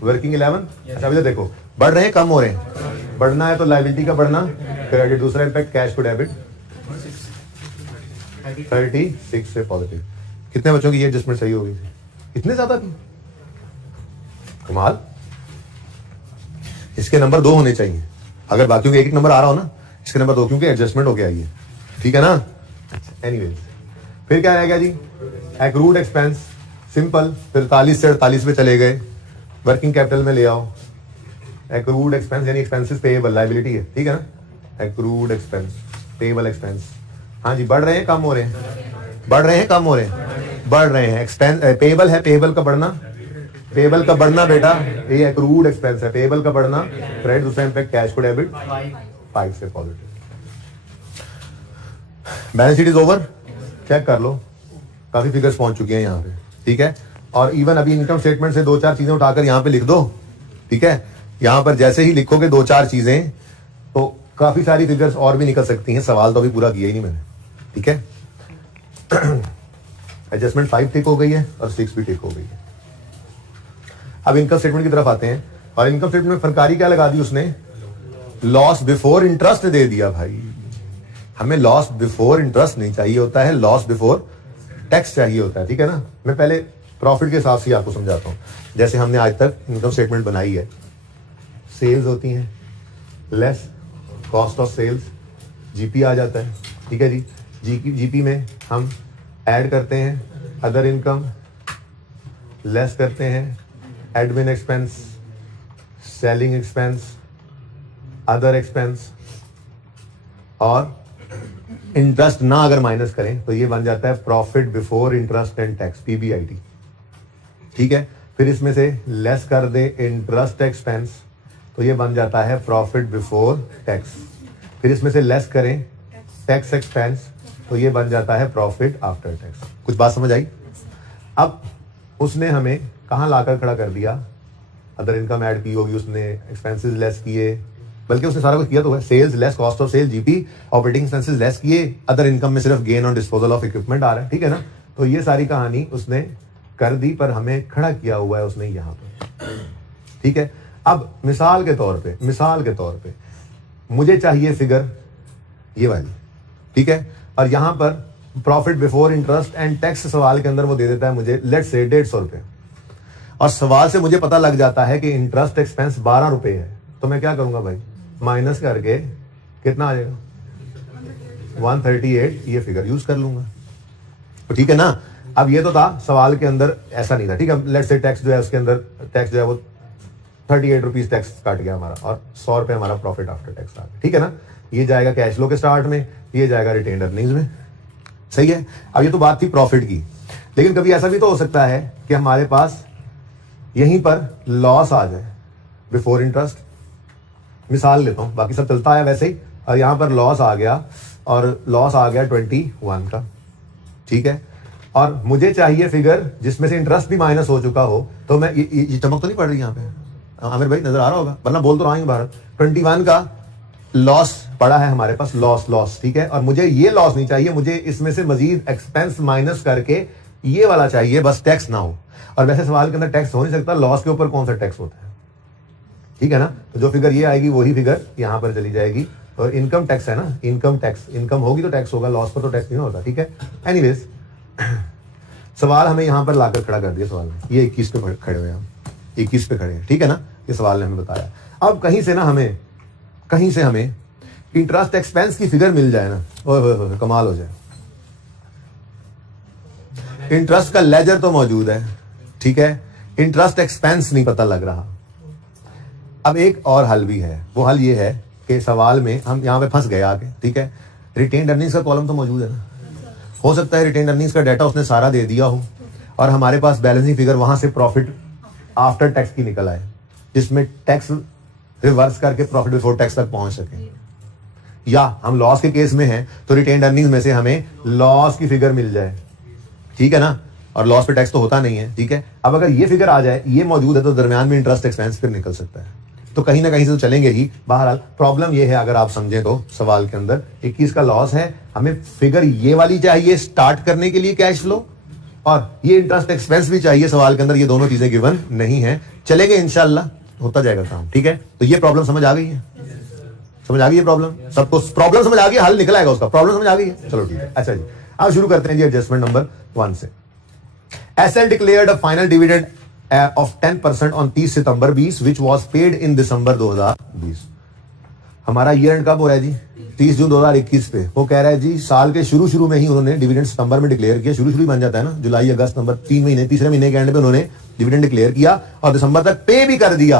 वर्किंग 11। अच्छा अभी देखो बढ़ रहे हैं कम हो रहे हैं, बढ़ना है तो लाइबिलिटी का बढ़ना, क्रेडिट दूसरा इम्पैक्ट कैश टू डेबिट 36 से पॉजिटिव। कितने बच्चों की ये एडजस्टमेंट सही होगी? इतने ज्यादा थी, कमाल। इसके नंबर 2 होने चाहिए, अगर बाकियों के एक नंबर आ रहा हो ना, इसके नंबर 2 क्योंकि एडजस्टमेंट हो गया ये, ठीक है ना। एनीवेज फिर क्या रहेगा जी, एक्रूड एक्सपेंस सिंपल, फिर 43 से 48 पे चले गए, वर्किंग कैपिटल में ले आओ। एक्रूड एक्सपेंस यानी एक्सपेंसेस पेएबल, लायबिलिटी है, ठीक है ना। एक्रूड एक्सपेंस पेएबल एक्सपेंस, हाँ जी बढ़ रहे हैं कम हो रहे हैं, बढ़ रहे हैं कम हो रहे हैं, बढ़ रहे हैं। एक्सपेंस पेएबल है, पेएबल का बढ़ना, पेएबल का बढ़ना बेटा ये एक्रूड एक्सपेंस है, पेएबल का बढ़ना, क्रेडिट दूसरा इम्पैक्ट कैश टू डेबिट 5 से positive. Balance sheet is over, check कर लो, काफी फिगर्स पहुंच चुकी हैं यहाँ पे, ठीक है। और इवन अभी इनकम स्टेटमेंट से 2-4 चीजें उठाकर यहाँ पे लिख दो, ठीक है। यहाँ पर जैसे ही लिखोगे 2-4 चीजें तो काफी सारी फिगर्स और भी निकल सकती हैं। सवाल तो अभी पूरा किया ही नहीं मैंने, ठीक है। एडजस्टमेंट 5 टिक हो गई है और 6 भी टिक हो गई है। अब इनकम स्टेटमेंट की तरफ आते हैं, और इनकम स्टेटमेंट में फरकारी क्या लगा दी उसने, लॉस बिफोर इंटरेस्ट दे दिया। भाई हमें लॉस बिफोर इंटरेस्ट नहीं चाहिए होता है, लॉस बिफोर टैक्स चाहिए होता है, ठीक है ना। मैं पहले प्रॉफिट के हिसाब से आपको समझाता हूं। जैसे हमने आज तक इनकम स्टेटमेंट बनाई है, सेल्स होती हैं less cost of sales, GP आ जाता है, ठीक है जी। जीपी में हम ऐड करते हैं अदर इनकम, लेस करते हैं admin expense, selling expense, other expense, और इंटरेस्ट ना अगर माइनस करें तो ये बन जाता है profit before interest and tax, PBIT, ठीक है। फिर इसमें से लेस कर दे इंटरेस्ट एक्सपेंस तो ये बन जाता है प्रॉफिट बिफोर टैक्स। फिर इसमें से लेस करें टैक्स एक्सपेंस तो ये बन जाता है प्रॉफिट आफ्टर टैक्स। कुछ बात समझ आई? अब उसने हमें कहाँ लाकर खड़ा कर दिया, अदर इनकम ऐड की होगी उसने, एक्सपेंसेस लेस किए, बल्कि उसने सारा कुछ किया तो है, sales less cost of sale GP, operating expenses less किए, अदर इनकम में सिर्फ gain on disposal of equipment आ रहा है, ठीक है ना। तो ये सारी कहानी उसने कर दी, पर हमें खड़ा किया हुआ है उसने यहाँ पर, ठीक है। अब मिसाल के तौर पे मुझे चाहिए फिगर ये वाली, ठीक है, और यहां पर profit before interest and tax सवाल के अंदर वो दे देता है मुझे लेट्स से 150 रुपए, और सवाल से मुझे पता लग जाता है कि इंटरेस्ट एक्सपेंस 12 रुपए है। तो मैं क्या करूंगा भाई, माइनस करके कितना आ जाएगा 138, ये फिगर यूज कर लूंगा, तो ठीक है ना। अब ये तो था सवाल के अंदर, ऐसा नहीं था, ठीक है। लेट्स से टैक्स जो है उसके अंदर टैक्स जो है वो 38 रुपीज टैक्स काट गया हमारा, और 100 रुपए हमारा प्रॉफिट आफ्टर टैक्स आ गया, ठीक है ना। ये जाएगा कैश फ्लो के स्टार्ट में, ये जाएगा रिटेन्ड अर्निंग्स में, सही है। अब ये तो बात थी प्रॉफिट की, लेकिन कभी ऐसा भी तो हो सकता है कि हमारे पास यहीं पर लॉस आ जाए बिफोर इंटरेस्ट, मिसाल लेता हूं, बाकी सब चलता है वैसे ही, और यहां पर लॉस आ गया, और लॉस आ गया 21 का, ठीक है। और मुझे चाहिए फिगर जिसमें से इंटरेस्ट भी माइनस हो चुका हो, तो मैं ये चमक तो नहीं पड़ रही यहाँ पे आमिर भाई, नजर आ रहा होगा, वरना बोल तो रहा हूं भारत 21 का लॉस पड़ा है हमारे पास, लॉस, ठीक है। और मुझे ये लॉस नहीं चाहिए, मुझे इसमें से मजीद एक्सपेंस माइनस करके ये वाला चाहिए, बस टैक्स ना हो। और वैसे सवाल के अंदर टैक्स हो नहीं सकता, लॉस के ऊपर कौन सा टैक्स होता है, ठीक है ना। तो जो फिगर ये आएगी वही फिगर यहाँ पर चली जाएगी, और इनकम टैक्स है ना, इनकम टैक्स, इनकम होगी तो टैक्स होगा, लॉस पर तो टैक्स नहीं होता, ठीक है। एनीवेज सवाल हमें यहाँ पर लाकर खड़ा कर दिया, सवाल में ये 21 पे खड़े हुए, हम 21 पे खड़े हैं, ठीक है ना। ये सवाल ने हमें बताया। अब कहीं से हमें इंटरेस्ट एक्सपेंस की फिगर मिल जाए ना, ओए कमाल हो जाए। इंटरेस्ट का लेजर तो मौजूद है, ठीक है, इंटरेस्ट एक्सपेंस नहीं पता लग रहा। अब एक और हल भी है, वो हल ये है कि सवाल में हम यहाँ पे फंस गए आगे, ठीक है। रिटेन्ड अर्निंग्स का कॉलम तो मौजूद है ना, हो सकता है रिटेन्ड अर्निंग्स का डाटा उसने सारा दे दिया हो, और हमारे पास बैलेंसिंग फिगर वहां से प्रॉफिट आफ्टर टैक्स की निकल आए, जिसमें टैक्स रिवर्स करके प्रॉफिट बिफोर टैक्स तक पहुंच सके। या हम लॉस के केस में हैं तो रिटेन्ड अर्निंग्स में से हमें लॉस की फिगर मिल जाए, ठीक है ना, और लॉस पे टैक्स तो होता नहीं है, ठीक है। अब अगर ये फिगर आ जाए, ये मौजूद है, तो दरमियान में इंटरेस्ट एक्सपेंस फिर निकल सकता है, तो कहीं ना कहीं से तो चलेंगे ही। बहरहाल प्रॉब्लम ये है, अगर आप समझें तो सवाल के अंदर 21 का लॉस है, हमें फिगर ये वाली चाहिए स्टार्ट करने के लिए कैश फ्लो, और ये इंटरेस्ट एक्सपेंस भी चाहिए सवाल के अंदर, ये दोनों चीजें गिवन नहीं है। चलेंगे इंशाल्लाह, होता जाएगा काम, ठीक है। तो ये प्रॉब्लम समझ आ गई है, समझ आ गई है प्रॉब्लम, सबको प्रॉब्लम समझ आ गई, हल निकल आएगा उसका, प्रॉब्लम समझ आ गई है, चलो ठीक है। अच्छा जी, अब शुरू करते हैं जी एडजस्टमेंट नंबर 1 से। SL declared a final dividend of 10% on 30 September 20 which was paid in December 2020। हमारा ईयर एंड कब हो रहा है जी? 30 जून 2021 पे। वो कह रहा है जी साल के शुरू में ही उन्होंने डिविडेंड सितंबर में डिक्लेयर किया, शुरू बन जाता है ना, जुलाई अगस्त नवंबर 3 महीने, तीसरे महीने के एंड पे उन्होंने डिविडेंड डिक्लेयर किया और दिसंबर तक पे भी कर दिया,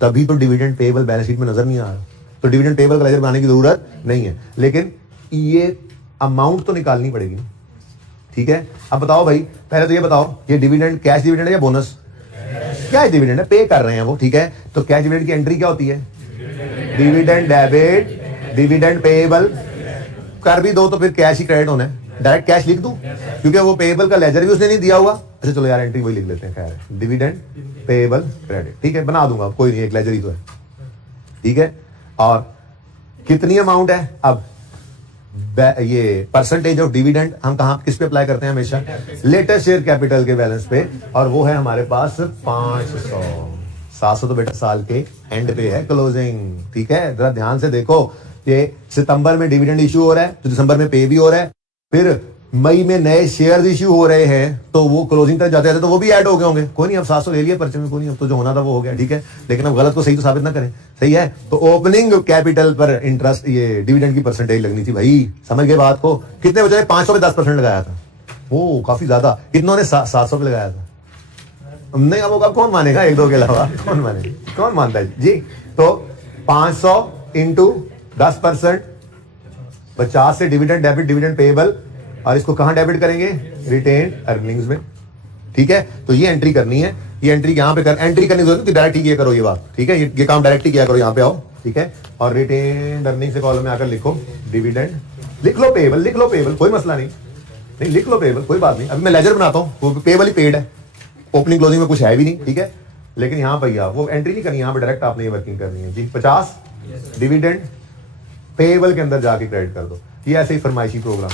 तभी तो डिविडेंड पेएबल बैलेंस शीट में नजर नहीं आ रहा। तो डिविडेंड पेएबल का लेजर बनाने की जरूरत नहीं है, लेकिन ये अमाउंट तो निकालनी पड़ेगी, ठीक है। अब बताओ भाई, पहले तो ये बताओ, ये डिविडेंड कैश डिविडेंड है या बोनस? कैश डिविडेंड है, पे कर रहे हैं वो, ठीक है। तो कैश डिविडेंड की एंट्री क्या होती है? डिविडेंड डेबिट, डिविडेंड पेएबल कर भी दो तो फिर कैश ही क्रेडिट होना है। डायरेक्ट कैश लिख दूं क्योंकि वो पेएबल का लेजर भी उसने नहीं दिया हुआ। अच्छा चलो यार एंट्री वही लिख लेते हैं, खैर डिविडेंड पेएबल क्रेडिट, ठीक है, बना दूंगा, कोई नहीं, एक लेजर ही तो है, ठीक है। और कितनी अमाउंट है? अब ये परसेंटेज ऑफ डिविडेंड हम कहां किस पे अप्लाई करते हैं? हमेशा लेटेस्ट शेयर कैपिटल के बैलेंस पे, और वो है हमारे पास 500। 700 तो बेटा साल के एंड पे है क्लोजिंग, ठीक है। जरा ध्यान से देखो, ये सितंबर में डिविडेंड इशू हो रहा है तो दिसंबर में पे भी हो रहा है, फिर मई में नए शेयर्स इशू हो रहे हैं तो वो क्लोजिंग तक जाते हैं तो वो भी ऐड हो गए होंगे। कोई नहीं, अब 700 ले लिया पर्चे में, कोई नहीं, अब तो जो होना था वो हो गया, ठीक है। लेकिन अब गलत को सही तो साबित ना करें, सही है। तो ओपनिंग कैपिटल पर इंटरेस्ट, ये डिविडेंड की परसेंटेज लगनी थी भाई, समझ गए बात को? कितने बचे? 500 पे 10% लगाया था, वो काफी ज्यादा। कितनों ने 700 पे लगाया था? नहीं, अब कौन मानेगा, एक दो के अलावा कौन मानेगा, कौन मानता है जी? तो 500 इंटू 10%, 50 से डिविडेंड डेबिट, डिविडेंड पेएबल, और इसको कहां डेबिट करेंगे? रिटेन अर्निंग्स में, ठीक है। तो ये एंट्री करनी है, ये एंट्री यहां पे कर, एंट्री करनी जरूरत है, डायरेक्ट ही किया करो ये बात, ठीक है। ये काम डायरेक्ट ही किया करो, यहां पे आओ, ठीक है। और रिटेन अर्निंग से कॉलम में आकर लिखो डिविडेंड, लिख लो पेएबल, लिख लो पेएबल, कोई मसला नहीं, नहीं लिख लो पेएबल, कोई बात नहीं। अभी मैं लेजर बनाता हूं, वो पेएबल ही पेड है, ओपनिंग क्लोजिंग में कुछ है भी नहीं, ठीक है। लेकिन यहां भैया वो एंट्री नहीं करनी, यहां पे डायरेक्ट आपने ये वर्किंग करनी है जी। 50 डिविडेंड पेएबल के अंदर जाके क्रेडिट कर दो, ये ऐसे ही फरमाइशी प्रोग्राम,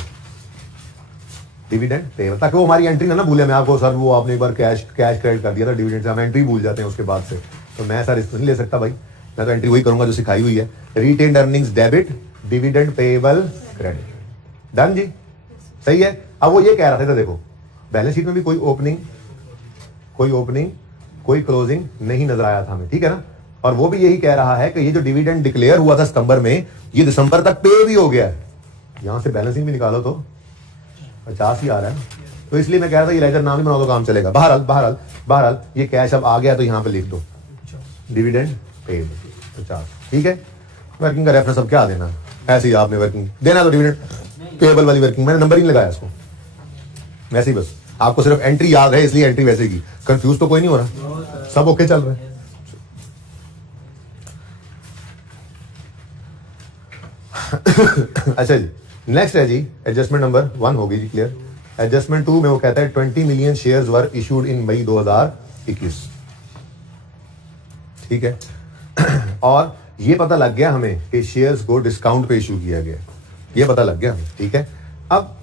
डिविडेंड पेएबल, ताकि वो हमारी एंट्री ना भूले। मैं आपको सर वो आपने एक बार कैश क्रेडिट कर दिया था डिविडेंड से, हम एंट्री भूल जाते हैं उसके बाद से, तो मैं ऐसा रिस्क नहीं ले सकता भाई, मैं तो एंट्री वही करूंगा जो सिखाई हुई है, retained earnings debit, dividend payable credit, done जी, सही है। अब वो ये कह रहा था, देखो बैलेंस शीट में भी कोई ओपनिंग कोई क्लोजिंग नहीं नजर आया था हमें, ठीक है ना। और वो भी यही कह रहा है कि ये जो डिविडेंड डिक्लेयर हुआ था सितंबर में, ये दिसंबर तक पे भी हो गया है। यहां से बैलेंसिंग भी निकालो तो 50 ही आ रहा है, तो इसलिए मैं कह रहा था ये लेजर नाम ही बना दो, काम चलेगा। बहरहाल ये कैश अब आ गया तो यहां पे लिख दो डिविडेंड पेड 50, ठीक है। वर्किंग का रेफरेंस अब क्या देना, ऐसे ही आपने वर्किंग देना तो डिविडेंड पेएबल वाली वर्किंग, मैंने नंबर ही लगाया इसको, वैसे ही बस आपको सिर्फ एंट्री याद है इसलिए एंट्री वैसे की, कंफ्यूज तो कोई नहीं हो रहा, सब ओके चल रहा है। अच्छा जी, नेक्स्ट है जी एडजस्टमेंट नंबर 1 होगी जी क्लियर। एडजस्टमेंट 2 में वो कहता है 20 million shares were issued in May 2021, ठीक है। और ये पता लग गया हमें कि शेयर्स को डिस्काउंट पे इशू किया गया, ये पता लग गया हमें, ठीक है। अब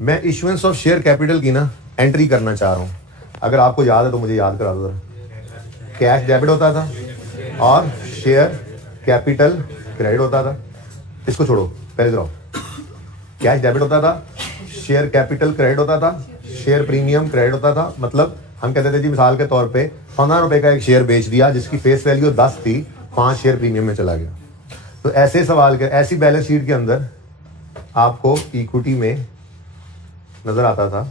मैं इशुएंस ऑफ शेयर कैपिटल की ना एंट्री करना चाह रहा हूं, अगर आपको याद है तो मुझे याद करा दो जरा। कैश डेबिट होता था और शेयर कैपिटल क्रेडिट होता था, इसको छोड़ो पहले जरा। कैश डेबिट होता था, शेयर कैपिटल क्रेडिट होता था, शेयर प्रीमियम क्रेडिट होता था। मतलब हम कहते थे जी मिसाल के तौर पे 15 रुपए का एक शेयर बेच दिया जिसकी फेस वैल्यू 10 थी, 5 शेयर प्रीमियम में चला गया। तो ऐसे सवाल के, ऐसी बैलेंस शीट के अंदर आपको इक्विटी में नजर आता था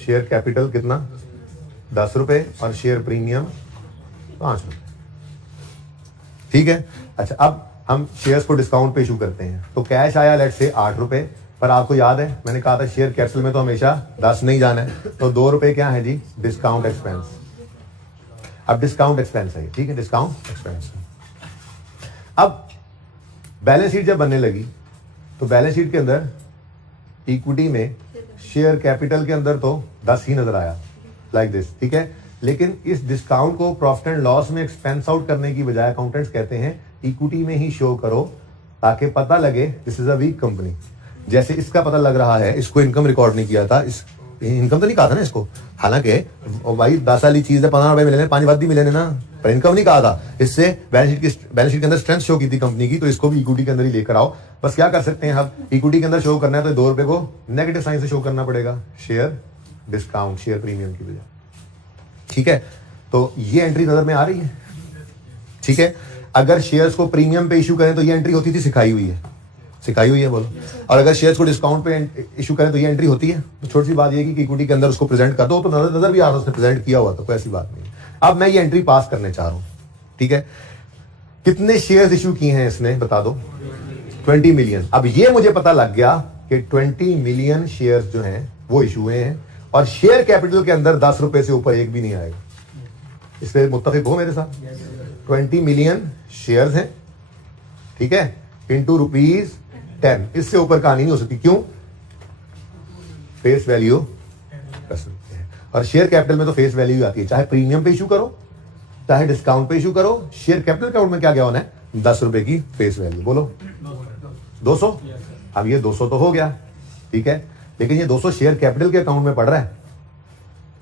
शेयर कैपिटल कितना 10 रुपए और शेयर प्रीमियम 5 रुपए, ठीक है। अच्छा अब हम शेयर्स को डिस्काउंट पे इशू करते हैं, तो कैश आया लेट से 8 रुपए, पर आपको याद है मैंने कहा था शेयर कैपिटल में तो हमेशा 10 नहीं जाना है, तो 2 रुपए क्या है जी डिस्काउंट एक्सपेंस। अब डिस्काउंट एक्सपेंस है, ठीक है, डिस्काउंट एक्सपेंस। अब बैलेंस शीट जब बनने लगी तो बैलेंस शीट के अंदर इक्विटी में शेयर कैपिटल के अंदर तो 10 ही नजर आया लाइक दिस, ठीक है। लेकिन इस डिस्काउंट को प्रॉफिट एंड लॉस में एक्सपेंस आउट करने की बजाय अकाउंटेंट्स कहते हैं इक्विटी में ही शो करो ताकि पता लगे this is a weak company. जैसे इसका पता लग रहा है, इसको इनकम रिकॉर्ड नहीं किया था, इस इनकम तो नहीं कहा था ना इसको, हालांकि भाई 10 वाली चीज है, 15 रुपए मिले 5 वादी मिले ना, पर इनकम नहीं कहा था। इससे बैलेंस शीट के अंदर स्ट्रेंथ शो की थी कंपनी की, तो इसको भी इक्विटी के अंदर ही लेकर आओ। बस क्या कर सकते हैं, अब इक्विटी के अंदर शो करना है तो 2 रुपए को नेगेटिव साइन से शो करना पड़ेगा, शेयर डिस्काउंट, शेयर प्रीमियम की वजह। ठीक है, तो ये एंट्री नजर में आ रही है। ठीक है, अगर शेयर्स को प्रीमियम पे इशू करें तो ये एंट्री होती थी, सिखाई हुई है बोलो। और अगर शेयर्स को डिस्काउंट पे इशू करें तो ये एंट्री होती है। तो छोटी सी बात ये कि इक्विटी के अंदर उसको प्रेजेंट कर दो तो नजर भी आ रहा है उसने प्रेजेंट किया हुआ, तो कोई ऐसी बात नहीं। अब मैं ये एंट्री पास करने चाह रहा हूं। ठीक है, कितने शेयर्स इशू किए हैं इसने बता दो, 20 मिलियन। अब ये मुझे पता लग गया कि 20 मिलियन शेयर्स जो हैं वो इशू हुए हैं, और शेयर कैपिटल के अंदर 10 रुपए से ऊपर एक भी नहीं आएगा। इस पे मुत्तफिक हो मेरे साथ? 20 मिलियन शेयर्स हैं, ठीक है, इंटू ₹10, इससे ऊपर कहानी नहीं हो सकती। क्यों? फेस वैल्यू कर सकते हैं, और शेयर कैपिटल में तो फेस वैल्यू आती है, चाहे प्रीमियम पे इशू करो चाहे डिस्काउंट पे इशू करो। शेयर कैपिटल अकाउंट में क्या क्या होना है, 10 रुपए की फेस वैल्यू। बोलो 200। अब ये 200 तो हो गया, ठीक है, लेकिन ये 200 शेयर कैपिटल के अकाउंट में पड़ रहा है।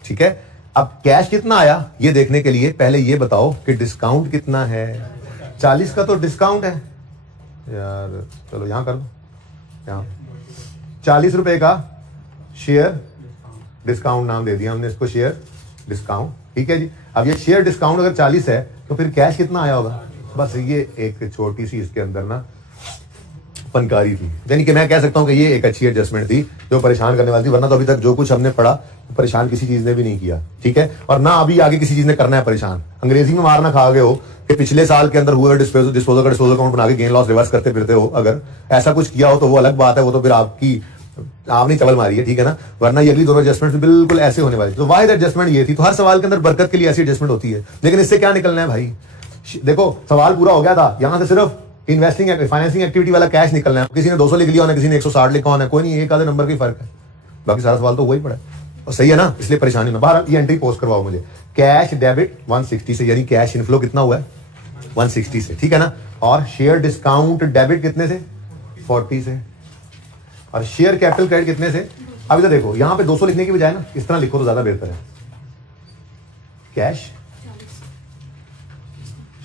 ठीक है, अब कैश कितना आया ये देखने के लिए पहले ये बताओ कि डिस्काउंट कितना है। 40 का तो डिस्काउंट है यार, चलो यहां कर दो, यहां 40 रुपए का शेयर डिस्काउंट नाम दे दिया हमने इसको, शेयर डिस्काउंट। ठीक है जी, अब ये शेयर डिस्काउंट अगर 40 है तो फिर कैश कितना आया होगा। बस ये एक छोटी सी इसके अंदर ना फनकारी थी, यानी कि मैं कह सकता हूं कि ये एक अच्छी एडजस्टमेंट थी जो परेशान करने वाली थी, वरना तो अभी तक जो कुछ हमने पढ़ा परेशान किसी चीज ने भी नहीं किया। ठीक है, और ना अभी आगे किसी चीज ने करना है परेशान। अंग्रेजी में मारना खा गए हो कि पिछले साल के अंदर हुए डिस्पोजल अकाउंट बना के गेन लॉस रिवर्स करते फिरते हो। अगर ऐसा कुछ किया हो तो वो अलग बात है, वो तो फिर आपने चवल मारी है। ठीक है ना, वरना ये अगली दोनों एडजस्टमेंट बिल्कुल ऐसे होने वाली। तो वाहिद एडजस्टमेंट ये थी। तो हर सवाल के अंदर बरकत के लिए ऐसी एडजस्टमेंट होती है, लेकिन इससे क्या निकलना है भाई। देखो सवाल पूरा हो गया था, यहां से सिर्फ इन्वेस्टिंग फाइनेंसिंग एक्टिविटी वाला कैश निकलना है। किसी ने 200 लिख लिया होना, किसी ने 160 लिखा होना, कोई नहीं, एक आधे नंबर का ही फर्क है, बाकी सारा सवाल तो वही पड़ा है। और सही है ना, इसलिए परेशानी ना। बाहर ये एंट्री पोस्ट करवाओ मुझे, कैश डेबिट 160 से, यानी कैश इनफ्लो कितना हुआ है 160 से। ठीक है ना, और शेयर डिस्काउंट डेबिट कितने से 40 से, और शेयर कैपिटल क्रेडिट कितने से। अब इधर देखो, यहां पे 200 लिखने की बजाय ना इस तरह लिखो तो ज्यादा बेहतर है। कैश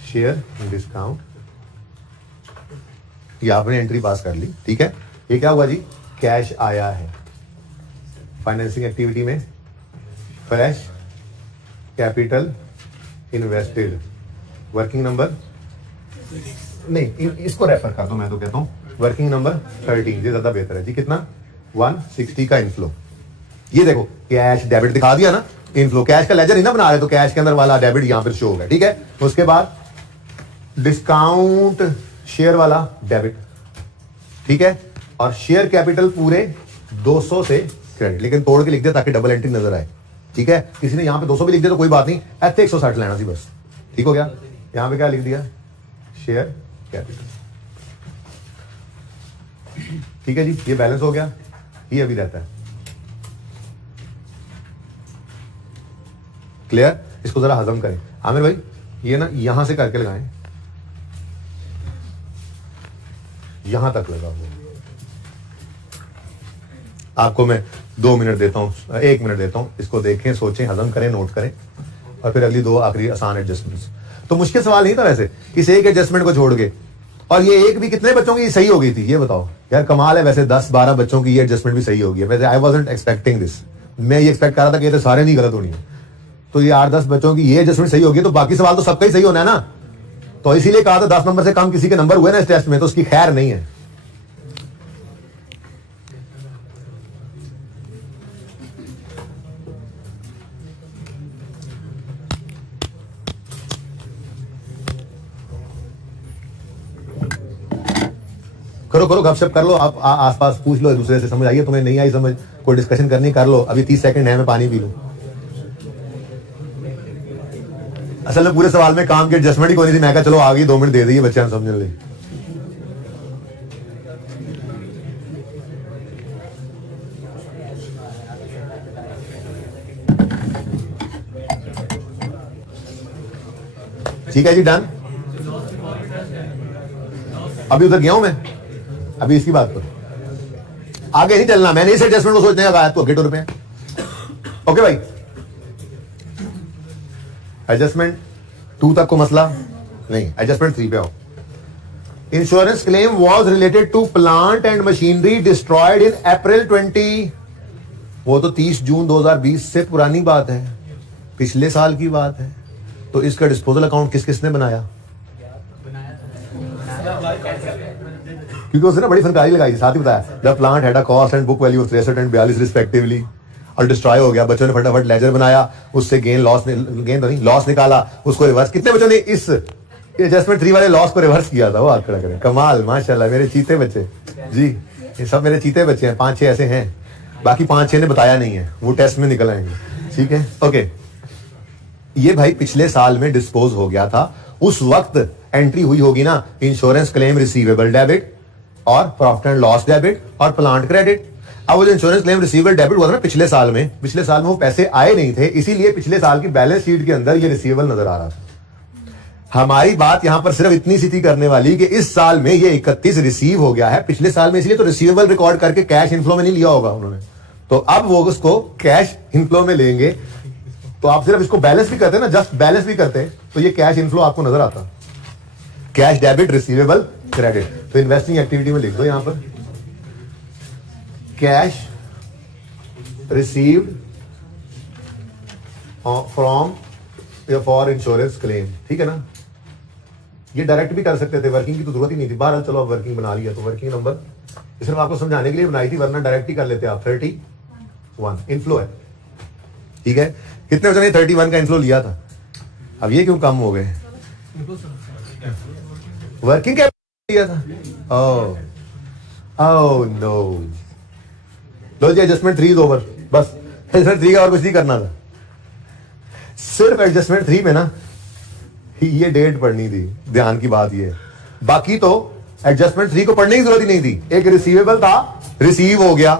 शेयर डिस्काउंट, ये आपने एंट्री पास कर ली। ठीक है, ये क्या हुआ जी, कैश आया है फाइनेंसिंग एक्टिविटी में, fresh capital invested, working number नहीं, इसको रेफर कर दो, मैं तो कहता हूं वर्किंग नंबर 13, ये ज्यादा बेहतर है जी। कितना 160 का इनफ्लो। ये देखो कैश डेबिट दिखा दिया ना, इनफ्लो कैश का लेजर ही ना बना रहे तो कैश के अंदर वाला डेबिट यहां पर शो होगा। ठीक है, उसके बाद डिस्काउंट शेयर वाला डेबिट, ठीक है, और शेयर कैपिटल पूरे 200 से क्रेडिट, लेकिन तोड़ के लिख दिया ताकि डबल एंट्री नजर आए। ठीक है, किसी ने यहां पे 200 भी लिख दिया तो कोई बात नहीं, ऐसे 160 लेना सी बस। ठीक हो गया, यहां पे क्या लिख दिया, शेयर कैपिटल। ठीक है जी, ये बैलेंस हो गया, ये अभी रहता है। क्लियर, इसको जरा हजम करें आमिर भाई, ये ना यहां से करके लगाएं, यहां तक लगा हुआ। आपको मैं 2 मिनट देता हूं, 1 मिनट देता हूं, इसको देखें, सोचें, हजम करें, नोट करें, और फिर अगली 2 आखिरी आसान एडजस्टमेंट्स। तो मुश्किल सवाल नहीं था वैसे, इस एक एडजस्टमेंट को छोड़ के। और ये एक भी कितने बच्चों की सही हो गई थी ये बताओ यार, कमाल है। वैसे 10-12 बच्चों की ये एडजस्टमेंट भी सही हो गई। वैसे आई वाज़न्ट एक्सपेक्टिंग दिस, मैं ये एक्सपेक्ट कर रहा था कि ये तो सारे नहीं गलत होनी है। तो ये 8-10 बच्चों की ये एडजस्टमेंट सही होगी, तो बाकी सवाल तो सबका ही सही होना है ना। तो इसीलिए कहा था 10 नंबर से कम किसी के नंबर हुए ना इस टेस्ट में तो उसकी खैर नहीं है। करो करो, गपशप कर लो, आप आसपास पूछ लो एक दूसरे से, समझ आइए, तुम्हें नहीं आई समझ, कोई डिस्कशन करनी कर लो। अभी 30 सेकंड है, मैं पानी पी लूं। असल में पूरे सवाल में काम की एडजस्टमेंट ही कोई नहीं थी, मैं कहा चलो आ गई, 2 मिनट दे दिए बच्चे समझने ले। ठीक है जी, डन। अभी उधर गया हूं मैं, अभी इसकी बात करो। आगे नहीं चलना, मैंने इस एडजस्टमेंट को सोचने का तो गेट रुपए। ओके भाई, एडजस्टमेंट 2 तक को मसला नहीं, एडजस्टमेंट 3 पे आओ। Insurance claim was related to plant and machinery destroyed in April 20, वो तो 30 जून 2020 से पुरानी बात है, पिछले साल की बात है। तो इसका डिस्पोजल अकाउंट किस किसने बनाया? क्योंकि उसने बड़ी फनकारी लगाई, साथ ही बताया the plant had a cost and book value of 63 and 42 respectively, और डिस्ट्रॉय हो गया। बच्चों ने फटाफट लेजर बनाया, उससे गेन लॉस निकाला, उसको रिवर्स। कितने बच्चों ने इस एडजस्टमेंट 3 वाले लॉस को रिवर्स किया था? वो हाथ खड़ा करें। कमाल, माशाल्लाह, मेरे चीते बच्चे जी, ये सब मेरे चीते बच्चे हैं। 5-6 ऐसे हैं, बाकी 5-6 ने बताया नहीं है, वो टेस्ट में निकल आएंगे। ठीक है, ओके। ये भाई पिछले साल में डिस्पोज हो गया था, उस वक्त एंट्री हुई होगी ना, इंश्योरेंस क्लेम रिसीवेबल डेबिट और प्रॉफिट एंड लॉस डेबिट और प्लांट क्रेडिट। अब वो जो इंश्योरेंस क्लेम रिसीवेबल डेबिट हुआ था ना पिछले साल में वो पैसे आए नहीं थे, इसीलिए पिछले साल की बैलेंस शीट के अंदर ये रिसीवेबल नजर आ रहा था। हमारी बात यहां पर सिर्फ इतनी सी थी करने वाली कि इस साल में ये 31 रिसीव हो गया है, पिछले साल में, इसलिए तो रिसीवेबल रिकॉर्ड करके कैश इनफ्लो में नहीं लिया होगा उन्होंने, तो अब वो उसको कैश इनफ्लो में लेंगे। तो आप सिर्फ इसको बैलेंस भी करते ना, जस्ट बैलेंस भी करते तो ये कैश इनफ्लो आपको नजर आता, कैश डेबिट रिसीवेबल क्रेडिट। तो इन्वेस्टिंग एक्टिविटी में लिख दो यहां पर cash received from for insurance claim. ठीक है ना, ये डायरेक्ट भी कर सकते थे, वर्किंग की तो जरूरत ही नहीं थी। बहरहाल चलो अब वर्किंग बना लिया, तो वर्किंग नंबर सिर्फ आपको समझाने के लिए बनाई थी, वरना डायरेक्ट ही कर लेते आप। 31 इनफ्लो है। ठीक है, कितने बच्चों ने 31 का इनफ्लो लिया था? अब ये क्यों कम हो गए? वर्किंग कैपिटल लिया था। ओह नो, लो जी, एडजस्टमेंट 3 इज ओवर। बस एडजस्टमेंट 3 का और कुछ नहीं करना था, सिर्फ एडजस्टमेंट 3 में ना ये डेट पढ़नी थी। ध्यान की बात ये, बाकी तो एडजस्टमेंट 3 को पढ़ने की जरूरत ही नहीं थी। एक रिसीवेबल था, रिसीव हो गया।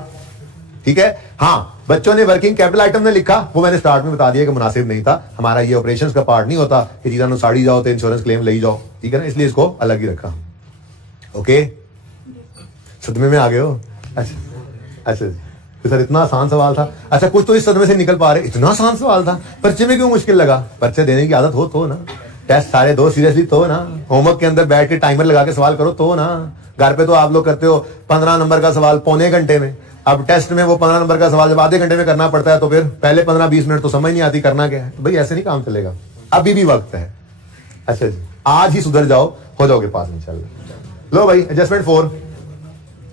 ठीक है, हाँ, बच्चों ने वर्किंग कैपिटल आइटम ने लिखा, वो मैंने स्टार्ट में बता दिया कि मुनासिब नहीं था, हमारा ये ऑपरेशंस का पार्ट नहीं होता कि चीज़ों साड़ी जाओ तो इंश्योरेंस क्लेम ले जाओ। ठीक है ना, इसलिए इसको अलग ही रखा। ओके, सदमे में आ गए हो? अच्छा जी, तो सर इतना आसान सवाल था। अच्छा, कुछ तो इस सदमे से निकल पा रहे, इतना आसान सवाल था, पर्चे में क्यों मुश्किल लगा? पर्चे देने की आदत हो तो ना, टेस्ट सारे दो सीरियसली तो ना, होमवर्क के अंदर बैठ के टाइमर लगा के सवाल करो तो ना। घर पे तो आप लोग करते हो 15 नंबर का सवाल पौने घंटे में, अब टेस्ट में वो 15 नंबर का सवाल जब आधे घंटे में करना पड़ता है तो फिर पहले 15-20 मिनट तो समझ नहीं आती करना क्या है। तो भाई ऐसे नहीं काम चलेगा, अभी भी वक्त है। अच्छा जी, आज ही सुधर जाओ, हो जाओगे पास इंशाल्लाह। लो भाई, एडजस्टमेंट 4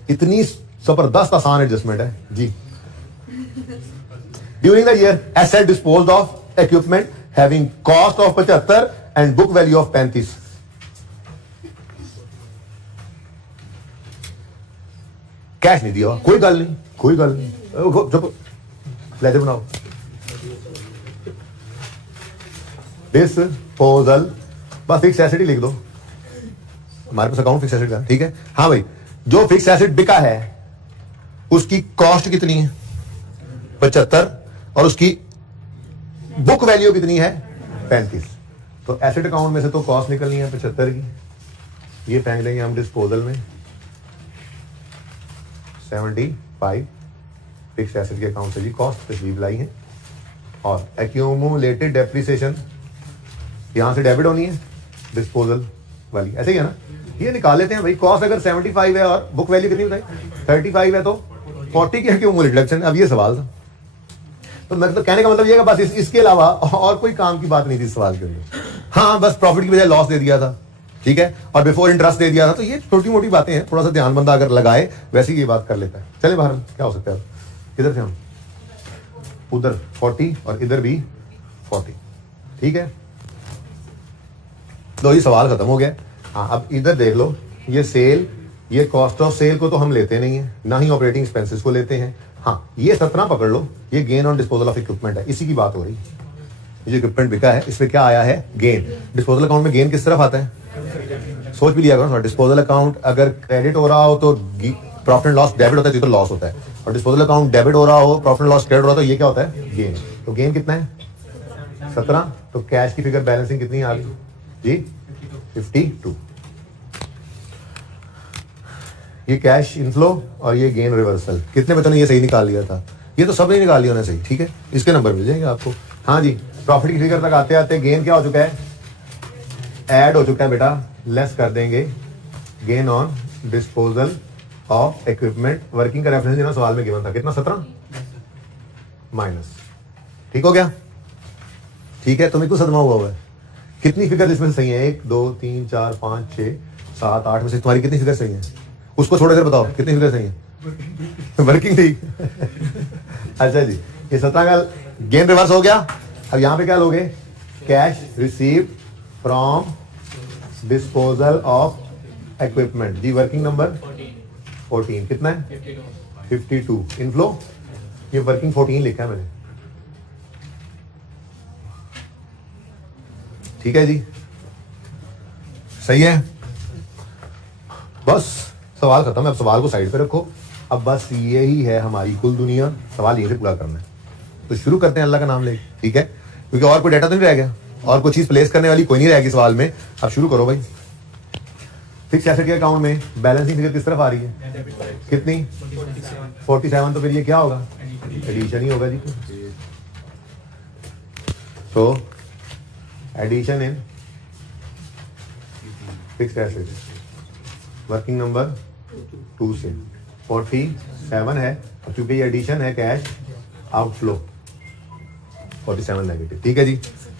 इतनी जबरदस्त आसान एडजस्टमेंट है जी। During the year asset disposed of equipment having cost of 75 and book value of 35। Cash नहीं दिया, कोई गल नहीं, कोई गल नहीं, जब लेजर बनाओ। डिस्पोजल, बस फिक्स एसेट ही लिख दो, हमारे पास अकाउंट फिक्स एसेट का। ठीक है, हाँ भाई, जो फिक्स एसेट बिका है उसकी कॉस्ट कितनी है? 75, और उसकी बुक वैल्यू कितनी है? 35। तो एसेट अकाउंट में से तो कॉस्ट निकलनी है 75 की, ये फेंक देंगे हम डिस्पोजल में। 75 फिक्स एसेट के अकाउंट से जी कॉस्ट तशरीफ लाई है, और एक्यूमुलेटेड डेप्रिसिएशन यहां से डेबिट होनी है डिस्पोजल वाली, ऐसे ही है ना, ये निकाल लेते हैं भाई। कॉस्ट अगर 75 है और बुक वैल्यू कितनी बताई? 35 है, तो 40 की एक्यूमुलेटेड डिडक्शन। अब ये सवाल था, तो मतलब कहने का मतलब ये बस इसके अलावा और कोई काम की बात नहीं थी सवाल के अंदर। हाँ, बस प्रॉफिट की बजाय लॉस दे दिया था, ठीक है, और बिफोर इंटरेस्ट दे दिया था। तो ये छोटी मोटी बातें हैं, थोड़ा सा ध्यान बंदा अगर लगाए वैसे ही ये बात कर लेता है। चले बाहर, क्या हो सकता है? किधर से हम? उधर 40 और इधर भी 40। ठीक है, तो ये सवाल खत्म हो गया। हाँ, अब इधर देख लो, ये सेल, ये कॉस्ट ऑफ सेल को तो हम लेते नहीं है, ना ही ऑपरेटिंग एक्सपेंसेस को लेते हैं। हाँ, ये 17 पकड़ लो, ये gain on disposal of equipment है, इसी की बात हो रही है। ये जो इक्विपमेंट बिका है इसमें क्या आया है? गेन। डिस्पोजल अकाउंट में गेन किस तरफ आता है? सोच भी लिया करो, डिस्पोजल अकाउंट अगर क्रेडिट हो रहा हो तो प्रॉफिट एंड लॉस डेबिट होता है, तो लॉस होता है, और डिस्पोजल अकाउंट डेबिट हो रहा हो, प्रॉफिट एंड लॉस क्रेडिट हो रहा हो, तो ये क्या होता है? गेन। तो गेन कितना है? 17। तो कैश की फिगर बैलेंसिंग कितनी आ गई जी? 52। ये कैश इनफ्लो और ये गेन रिवर्सल। कितने बच्चों ने ये सही निकाल लिया था? ये तो सबने निकाल लिया ना सही, ठीक है, इसके नंबर मिल जाएंगे आपको। हाँ जी, प्रॉफिट की फिगर तक आते आते गेन क्या हो चुका है? ऐड हो चुका है बेटा, लेस कर देंगे gain on disposal of equipment. Working का रेफरेंस देना सवाल में गिवन था, कितना? 17 माइनस। ठीक हो गया? ठीक है, तुम्हें क्यों सदमा हुआ है? कितनी फिगर इसमें सही है? 1 2 3 4 5 6 7 8 में से तुम्हारी कितनी फिगर सही है? उसको छोड़ कर बताओ कितनी फिगर सही है? वर्किंग ठीक। अच्छा जी, ये 17 का गेन रिवर्स हो गया। अब यहां पे क्या लोगे? Cash receive from disposal of equipment. जी वर्किंग नंबर 14 कितना है? 52। इनफ्लो ये वर्किंग 14 लिखा है मैंने, ठीक है जी, सही है। बस सवाल खत्म है, अब सवाल को साइड पे रखो। अब बस यही है हमारी कुल दुनिया, सवाल यहीं से पूरा करना है। तो शुरू करते हैं अल्लाह का नाम लेके, ठीक है, क्योंकि और कोई डाटा तो नहीं रह गया, और कोई चीज प्लेस करने वाली कोई नहीं रहेगी सवाल में। अब शुरू करो भाई। फिक्स एसेट के अकाउंट में बैलेंसिंग फिगर किस तरफ आ रही है? कितनी? 47। तो फिर ये क्या होगा? एडिशन ही होगा जी। तो addition in fixed asset, working number 2 से 47 है। अब चूंकि ये एडिशन है, कैश आउटफ्लो 47 नेगेटिव, ठीक है जी।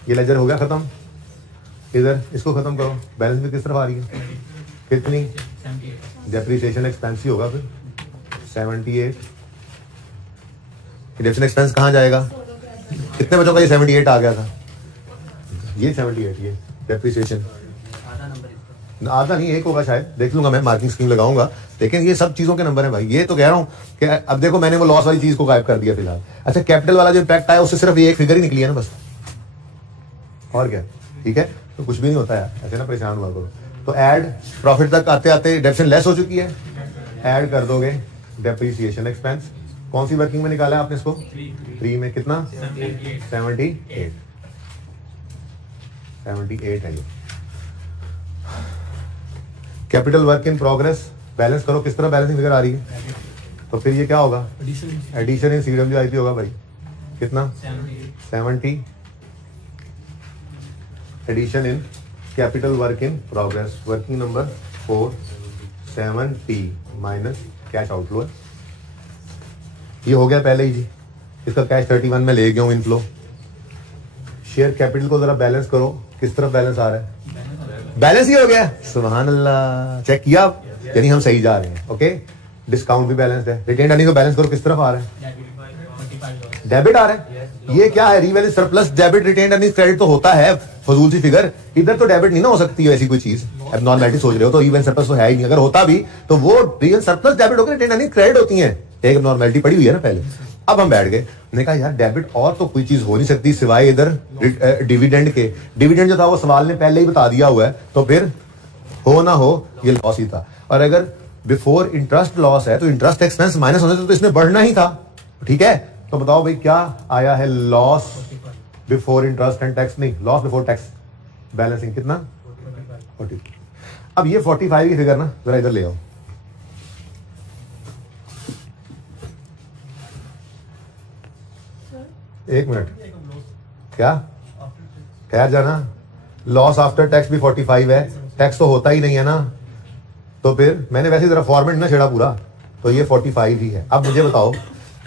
ये लेजर हो गया खत्म। इधर इसको खत्म करो। बैलेंस में किस तरफ आ रही है? कितनी? डेप्रिसिएशन एक्सपेंस ही होगा फिर 78। डेप्रिसिएशन एक्सपेंस कहाँ जाएगा? कितने बच्चों का ये 78 आ गया था? ये 78, ये डेप्रिसिएशन आधा नहीं, एक होगा शायद, देख लूंगा मैं, मार्किंग स्कीम लगाऊंगा। लेकिन ये सब चीजों के नंबर है भाई। ये तो कह रहा हूं कि अब देखो मैंने वो लॉस वाली चीज को गायब कर दिया फिलहाल। अच्छा, कैपिटल वाला जो इम्पैक्ट आया उससे सिर्फ ये एक फिगर ही निकली है ना बस, और क्या, ठीक है। तो कुछ भी नहीं होता है, ऐसे ना परेशान हुआ करो। तो ऐड प्रॉफिट तक आते आते डेप्रिसिएशन लेस हो चुकी है, ऐड कर दोगे डेप्रिसिएशन एक्सपेंस। कौन सी वर्किंग में निकाला है आपने इसको? 3 में कितना? 78 है ये। Capital work in progress balance करो, किस तरह बैलेंसिंग फिगर आ रही है? तो फिर ये क्या होगा? एडिशन इन CWIP होगा भाई, कितना? 70। Addition in capital work in progress, working number 470 minus cash outflow. ये हो गया पहले ही जी, इसका कैश 31 में ले गया हूं इनफ्लो। शेयर कैपिटल को जरा बैलेंस करो, किस तरफ बैलेंस आ रहा है? बैलेंस ही हो गया, सुभान अल्लाह। चेक किया, यानी हम सही जा रहे हैं। ओके, डिस्काउंट भी बैलेंस है। रिटेन्ड अर्निंग को बैलेंस करो, किस तरफ आ रहा है? डेबिट आ रहा है। ये क्या है? Revalue surplus debit retained earning credit तो होता है, फजूल सी फिगर। इधर तो डेबिट नहीं ना हो सकती है ऐसी कोई चीज, एबनॉर्मलिटी सोच रहे हो तो। रीवैल्यू सरप्लस तो है ही नहीं, अगर होता भी तो वो रीवैल्यू सरप्लस डेबिट होकर रिटेन्ड अर्निंग क्रेडिट होती है। एक एबनॉर्मलिटी पड़ी हुई है ना पहले। अब हम बैठ गए, हमने कहा यार डेबिट और तो कोई चीज हो नहीं सकती सिवाय इधर डिविडेंड के। डिविडेंड जो था वो सवाल ने पहले ही बता दिया हुआ है, तो फिर हो ना हो ये लॉस ही था। और अगर बिफोर इंटरेस्ट लॉस है तो इंटरेस्ट एक्सपेंस माइनस होने से तो इसमें बढ़ना ही था, ठीक है। तो बताओ भाई क्या आया है? Loss before interest and tax, नहीं, लॉस बिफोर टैक्स बैलेंसिंग कितना? 40। अब ये 45 की फिगर ना जरा इधर ले आओ। एक मिनट, क्या ठहर जाना। लॉस आफ्टर टैक्स भी 45 है, टैक्स तो होता ही नहीं है ना। तो फिर मैंने वैसे जरा फॉर्मेट ना छेड़ा पूरा, तो ये 45 ही है। अब मुझे बताओ,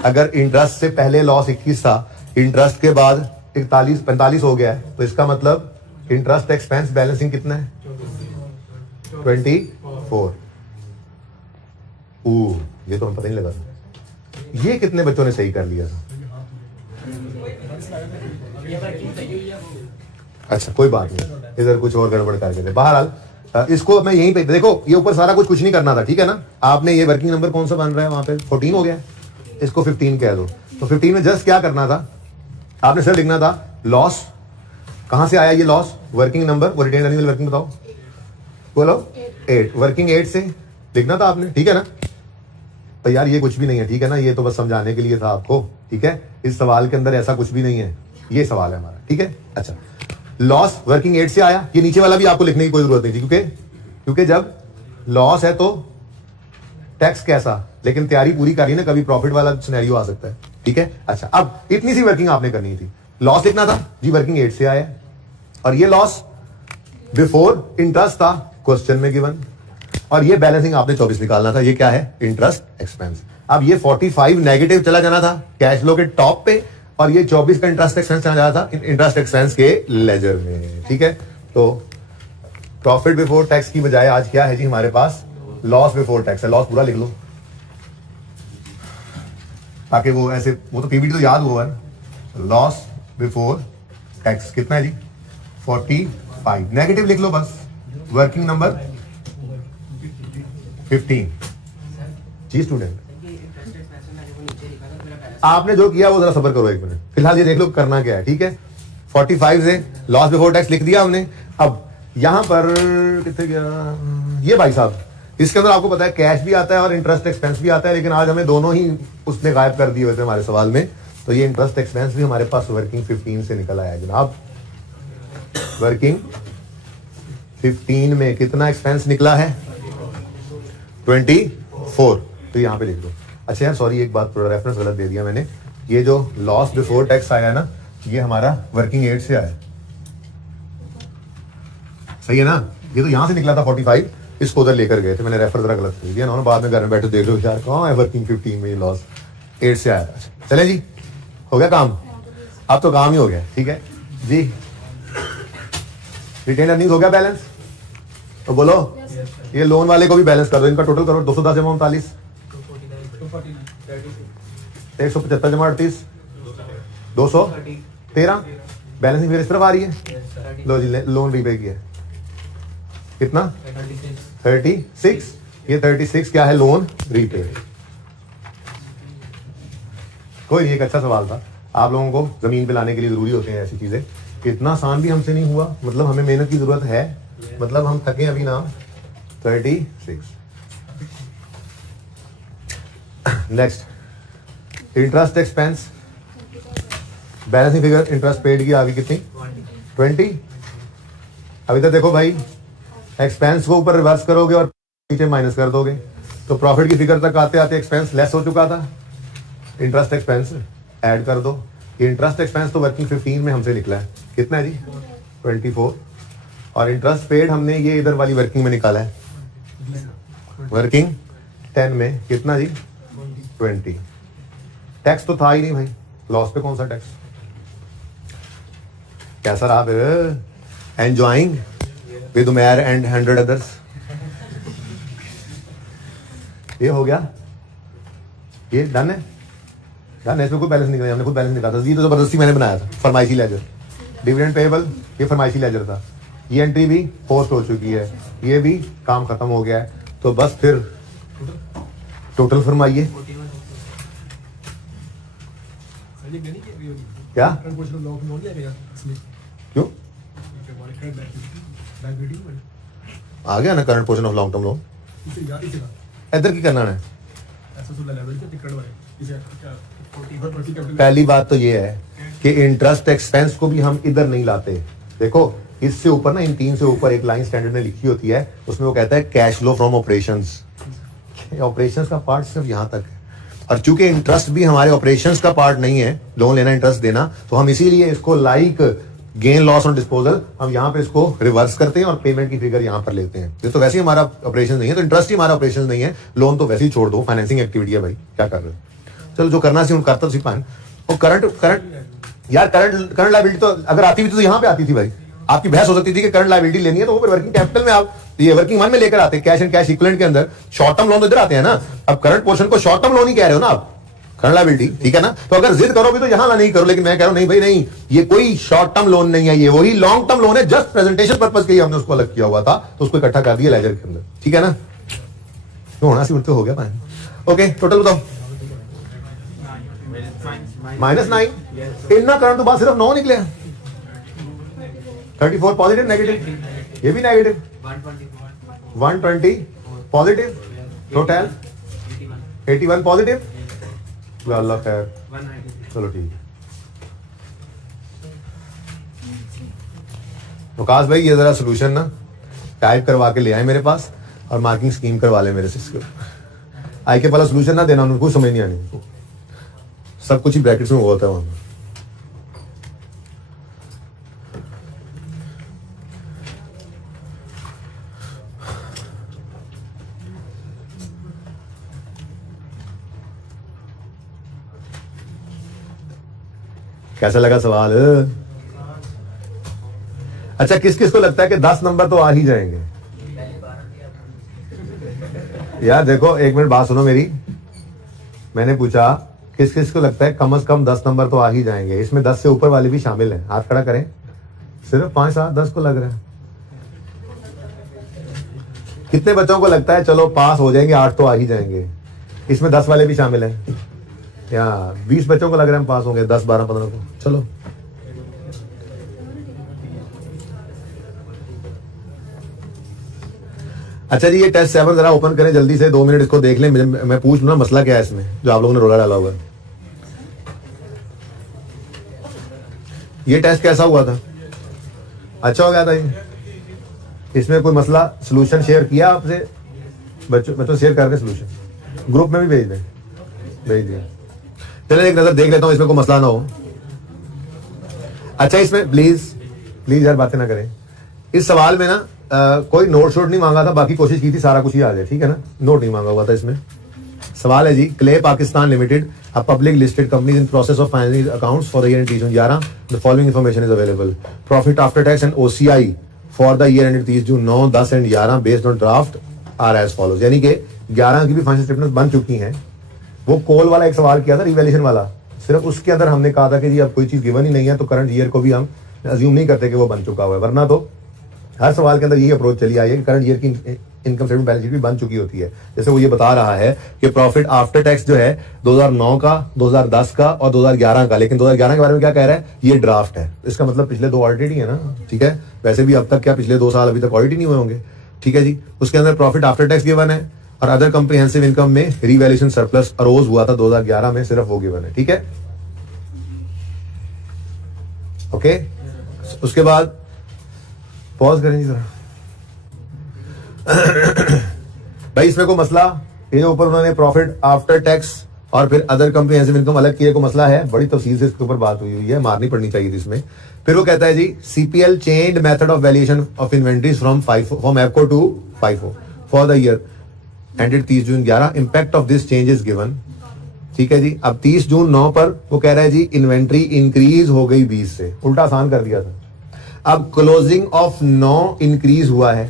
अगर इंटरेस्ट से पहले लॉस 21 था, इंटरेस्ट के बाद 45 हो गया है, तो इसका मतलब इंटरेस्ट एक्सपेंस बैलेंसिंग कितना है? 24। ये तो हम पता नहीं लगा। ये कितने बच्चों ने सही कर लिया था? अच्छा कोई बात नहीं, इधर कुछ और गड़बड़ करके थे। बहरहाल इसको मैं यहीं पे देखो, ये ऊपर सारा कुछ नहीं करना था, ठीक है ना। आपने ये वर्किंग नंबर कौन सा बन रहा है वहां पे? 14 हो गया, इसको 15 कह दो। तो 15 में जस्ट क्या करना था? आपने सिर्फ लिखना था लॉस। कहां से आया ये लॉस? वर्किंग नंबर, वो रिटेन अर्निंग वर्किंग बताओ, बोलो 8। वर्किंग 8 से लिखना था आपने, ठीक है ना। तो यार ये कुछ भी नहीं है, ठीक है ना। ये तो बस समझाने के लिए था आपको, ठीक है। इस सवाल के अंदर ऐसा कुछ भी नहीं है, ये सवाल है हमारा, ठीक है। अच्छा, लॉस वर्किंग 8 से आया। ये नीचे वाला भी आपको लिखने की कोई जरूरत नहीं थी, क्योंकि जब लॉस है तो टैक्स कैसा, लेकिन तैयारी पूरी करी ना, कभी प्रॉफिट वाला सिनेरियो आ सकता है, ठीक है। अच्छा, अब इतनी सी वर्किंग आपने करनी थी, लॉस लिखना था जी, वर्किंग 8 से आया, और ये लॉस बिफोर इंटरेस्ट था क्वेश्चन में गिवन, और ये बैलेंसिंग आपने 24 निकालना था, ये क्या है, इंटरेस्ट एक्सपेंस। अब ये 45 नेगेटिव चला जाना था कैश फ्लो के टॉप पे, और ये 24 का इंटरेस्ट एक्सपेंस चला जाना था इंटरेस्ट एक्सपेंस के लेजर में, ठीक है। तो प्रॉफिट बिफोर टैक्स की बजाय आज क्या है जी हमारे पास, लॉस बिफोर टैक्स है। लॉस पूरा लिख लो ताकि वो ऐसे, वो तो पीबीटी तो याद हुआ है। लॉस बिफोर टैक्स कितना है जी, 45, नेगेटिव लिख लो बस, वर्किंग नंबर 15 जी। स्टूडेंट आपने जो किया वो जरा सब्र करो 1 मिनट, फिलहाल ये देख लो करना क्या है, ठीक है। 45 से लॉस बिफोर टैक्स लिख दिया हमने। अब यहां पर कितने गया ये भाई साहब, इसके अंदर आपको पता है कैश भी आता है और इंटरेस्ट एक्सपेंस भी आता है, लेकिन आज हमें दोनों ही उसने गायब कर दिए हुए थे हमारे सवाल में। तो ये इंटरेस्ट एक्सपेंस भी हमारे पास वर्किंग 15 से निकल आया जनाब। वर्किंग 15 में कितना एक्सपेंस निकला है, 24, तो यहां पे लिख दो। अच्छा यार सॉरी, एक बात रेफरेंस गलत दे दिया मैंने, ये जो लॉस बिफोर टैक्स आया ना, ये हमारा वर्किंग 8 से आया, सही है ना। ये तो यहां से निकला था 45, इसको उधर लेकर गए थे, मैंने रेफर जरा गलत कर दिया ना, बाद में घर में बैठे देख लो यार कहाँ है वर्किंग 15 में ये लॉस 8 से आया था। चले जी, हो गया काम, अब तो काम ही हो गया, ठीक है जी। रिटेन अर्निंग्स हो गया बैलेंस, तो बोलो ये लोन वाले को भी बैलेंस कर दो, इनका टोटल करो 210 जमा 39, 175 जमा 38, 213, बैलेंसिंग फिर इस तरफ आ रही है। लो जी लोन रीपे किया कितना, 36, ये 36 क्या है, लोन रीपे। कोई नहीं, एक अच्छा सवाल था, आप लोगों को जमीन पे लाने के लिए जरूरी होते हैं ऐसी चीजें, इतना आसान भी हमसे नहीं हुआ, मतलब हमें मेहनत की जरूरत है, मतलब हम थके अभी ना। 36 next, interest expense, balancing figure interest paid की आगे कितनी, 20। अभी तक देखो भाई, एक्सपेंस को ऊपर रिवर्स करोगे और नीचे माइनस कर दोगे, तो प्रॉफिट की फिगर तक आते आते एक्सपेंस लेस हो चुका था, इंटरेस्ट एक्सपेंस ऐड कर दो। इंटरेस्ट एक्सपेंस तो वर्किंग 15 में हमसे निकला है, कितना है जी, 24, और इंटरेस्ट पेड हमने ये इधर वाली वर्किंग में निकाला है, वर्किंग 10 में कितना जी, 20। टैक्स तो था ही नहीं भाई, लॉस पे कौन सा टैक्स। कैसा रहा फिर, enjoying with Umair and 100 others, ये हो गया, ये डन है, डन है। इसमें कोई बैलेंस निकला, हमने खुद बैलेंस निकाला था, ये तो जबरदस्ती मैंने बनाया था, फरमाइशी लेजर। डिविडेंड पेएबल, ये फरमाइशी लेजर था, ये एंट्री भी पोस्ट हो चुकी है, ये भी काम खत्म हो गया है, तो बस फिर टोटल फरमाइए क्या, क्यों आ गया ना current portion of long term loan, इधर की करना है। पहली बात तो ये है कि इंटरेस्ट एक्सपेंस को भी हम इधर नहीं लाते। देखो इससे ऊपर ना, इन 3 से ऊपर एक लाइन स्टैंडर्ड ने लिखी होती है, उसमें वो कहता है cash flow from operations. Operations का पार्ट सिर्फ यहां तक है, और चूंकि इंटरेस्ट भी हमारे ऑपरेशंस का पार्ट नहीं है, लोन लेना इंटरेस्ट देना, तो हम इसीलिए इसको like gain loss on disposal हम यहाँ पे इसको रिवर्स करते हैं और पेमेंट की फिगर यहाँ पर लेते हैं। ये तो वैसे ही हमारा ऑपरेशन नहीं है, तो इंटरेस्ट ही हमारा ऑपरेशन नहीं है, लोन तो वैसे ही छोड़ दो, फाइनेंसिंग एक्टिविटी है भाई, क्या कर रहे हो। चलो जो करना सी करता सी पान। और करंट यार, करंट लायबिलिटी तो अगर आती हुई तो यहाँ पे आती थी भाई, आपकी बहस हो सकती थी कि करंट लायबिलिटी लेनी है तो वो वर्किंग कैपिटल में आप ये वर्किंग वन में लेकर आते हैं, कैश एंड कैश इक्विवेलेंट के अंदर शॉर्ट टर्म लोन तो इधर आते हैं ना। अब करंट पोर्शन को शॉर्ट टर्म लोन ही कह रहे हो ना आप, करंट लायबिलिटी, ठीक है ना। तो अगर जिद करो भी तो यहां नहीं करो, लेकिन मैं कह रहा हूं नहीं भाई नहीं, ये कोई शॉर्ट टर्म लोन नहीं है, ये वही लॉन्ग टर्म लोन है, जस्ट प्रेजेंटेशन पर्पस के लिए हमने उसको अलग किया हुआ था, तो उसको इकट्ठा कर दिया लेजर के अंदर, ठीक है ना। तो होना सी तो हो गया पान। ओके टोटल बताओ, -9, इतना करंट तो बात सिर्फ 9 निकले, 34 पॉजिटिव नेगेटिव, ये भी नेगेटिव, 120 पॉजिटिव, टोटल 81 पॉजिटिव, अल्लाह खैर, चलो ठीक है। वकास भाई ये जरा सोल्यूशन ना टाइप करवा के ले आए मेरे पास, और मार्किंग स्कीम करवा ले मेरे से इसको, आई के वाला सोल्यूशन ना देना, उनको कुछ समझ नहीं आनी, सब कुछ ही ब्रैकेट्स में होता है वहां। कैसा लगा सवाल? अच्छा, किस किस को लगता है कि 10 नंबर तो आ ही जाएंगे? यार देखो, एक मिनट बात सुनो मेरी। मैंने पूछा किस किस को लगता है कम से कम 10 नंबर तो आ ही जाएंगे? इसमें 10 से ऊपर वाले भी शामिल हैं, हाथ खड़ा करें। सिर्फ 5 7 10 को लग रहा है। कितने बच्चों को लगता है चलो पास हो जाएंगे, 8 तो आ ही जाएंगे? इसमें 10 वाले भी शामिल हैं। या 20 बच्चों को लग रहा है हम पास होंगे, 10 12 15 को। चलो अच्छा जी, ये टेस्ट 7 जरा ओपन करें जल्दी से, 2 मिनट इसको देख लें। मैं पूछ लूँ ना मसला क्या है इसमें, जो आप लोगों ने रोला डाला हुआ है। ये टेस्ट कैसा हुआ था? अच्छा हो गया था ये? इसमें कोई मसला, सोल्यूशन शेयर किया आपसे? बच्चों शेयर करके सोल्यूशन ग्रुप में भी भेज दिया। चलिए एक नजर देख लेता हूं, इसमें कोई मसला ना हो। अच्छा, इसमें प्लीज यार बातें ना करें। इस सवाल में ना कोई नोट शोट नहीं मांगा था, बाकी कोशिश की थी सारा कुछ ही आ जाए, ठीक है ना? नोट नहीं मांगा हुआ था इसमें। सवाल है जी, Clay Pakistan limited, a public listed company in process of finalising accounts for the year ended 30/11, the following information is available. Profit after tax and OCI for the year ended 30 June 9, 10 and 11 based on draft are as follows. यानी कि 11 की भी financial statement बन चुकी हैं। वो call वाला एक सवाल किया था, रिवैल्यूएशन वाला, सिर्फ उसके अंदर हमने कहा था कि जी अब कोई चीज गिवन ही नहीं है तो करंट ईयर को भी हम अज्यूम नहीं करते कि वो बन चुका हुआ है, वरना तो हर सवाल के अंदर यही अप्रोच चली आई है कि करंट ईयर की इनकम स्टेटमेंट बैलेंस शीट भी बन चुकी होती है। जैसे वो ये बता रहा है कि प्रॉफिट आफ्टर टैक्स जो है 2009 का, 2010 का और 2011 का, लेकिन 2011 के बारे में क्या कह रहा है? ये ड्राफ्ट है। इसका मतलब पिछले 2 ऑडिटेड ही है ना, ठीक है? वैसे भी अब तक क्या पिछले 2 साल अभी तक ऑडिट ही नहीं हुए होंगे, ठीक है जी? उसके अंदर प्रॉफिट आफ्टर टैक्स गिवन है और अदर कंप्रिहेंसिव इनकम में रिवैल्यूएशन सरप्लस अरोज हुआ था 2011 में, सिर्फ वो गिवन है, ठीक है? ओके, उसके बाद पॉज करें जी जरा। भाई इसमें कोई मसला, ये जो ऊपर उन्होंने प्रॉफिट आफ्टर टैक्स और फिर अदर कंप्रिहेंसिव इनकम अलग किए, को मसला है, बड़ी तफसील से इसके ऊपर बात हुई है, मारनी पड़नी चाहिए थी इसमें। फिर वो कहता है जी, CPL changed method of valuation of inventories from एफको to FIFO for the year ended 30 June 11, impact of this change is given, ठीक है जी? अब 30 जून 9 पर वो कह रहा है जी इन्वेंट्री इंक्रीज हो गई 20 से, उल्टा आसान कर दिया था। अब क्लोजिंग ऑफ 9 इंक्रीज हुआ है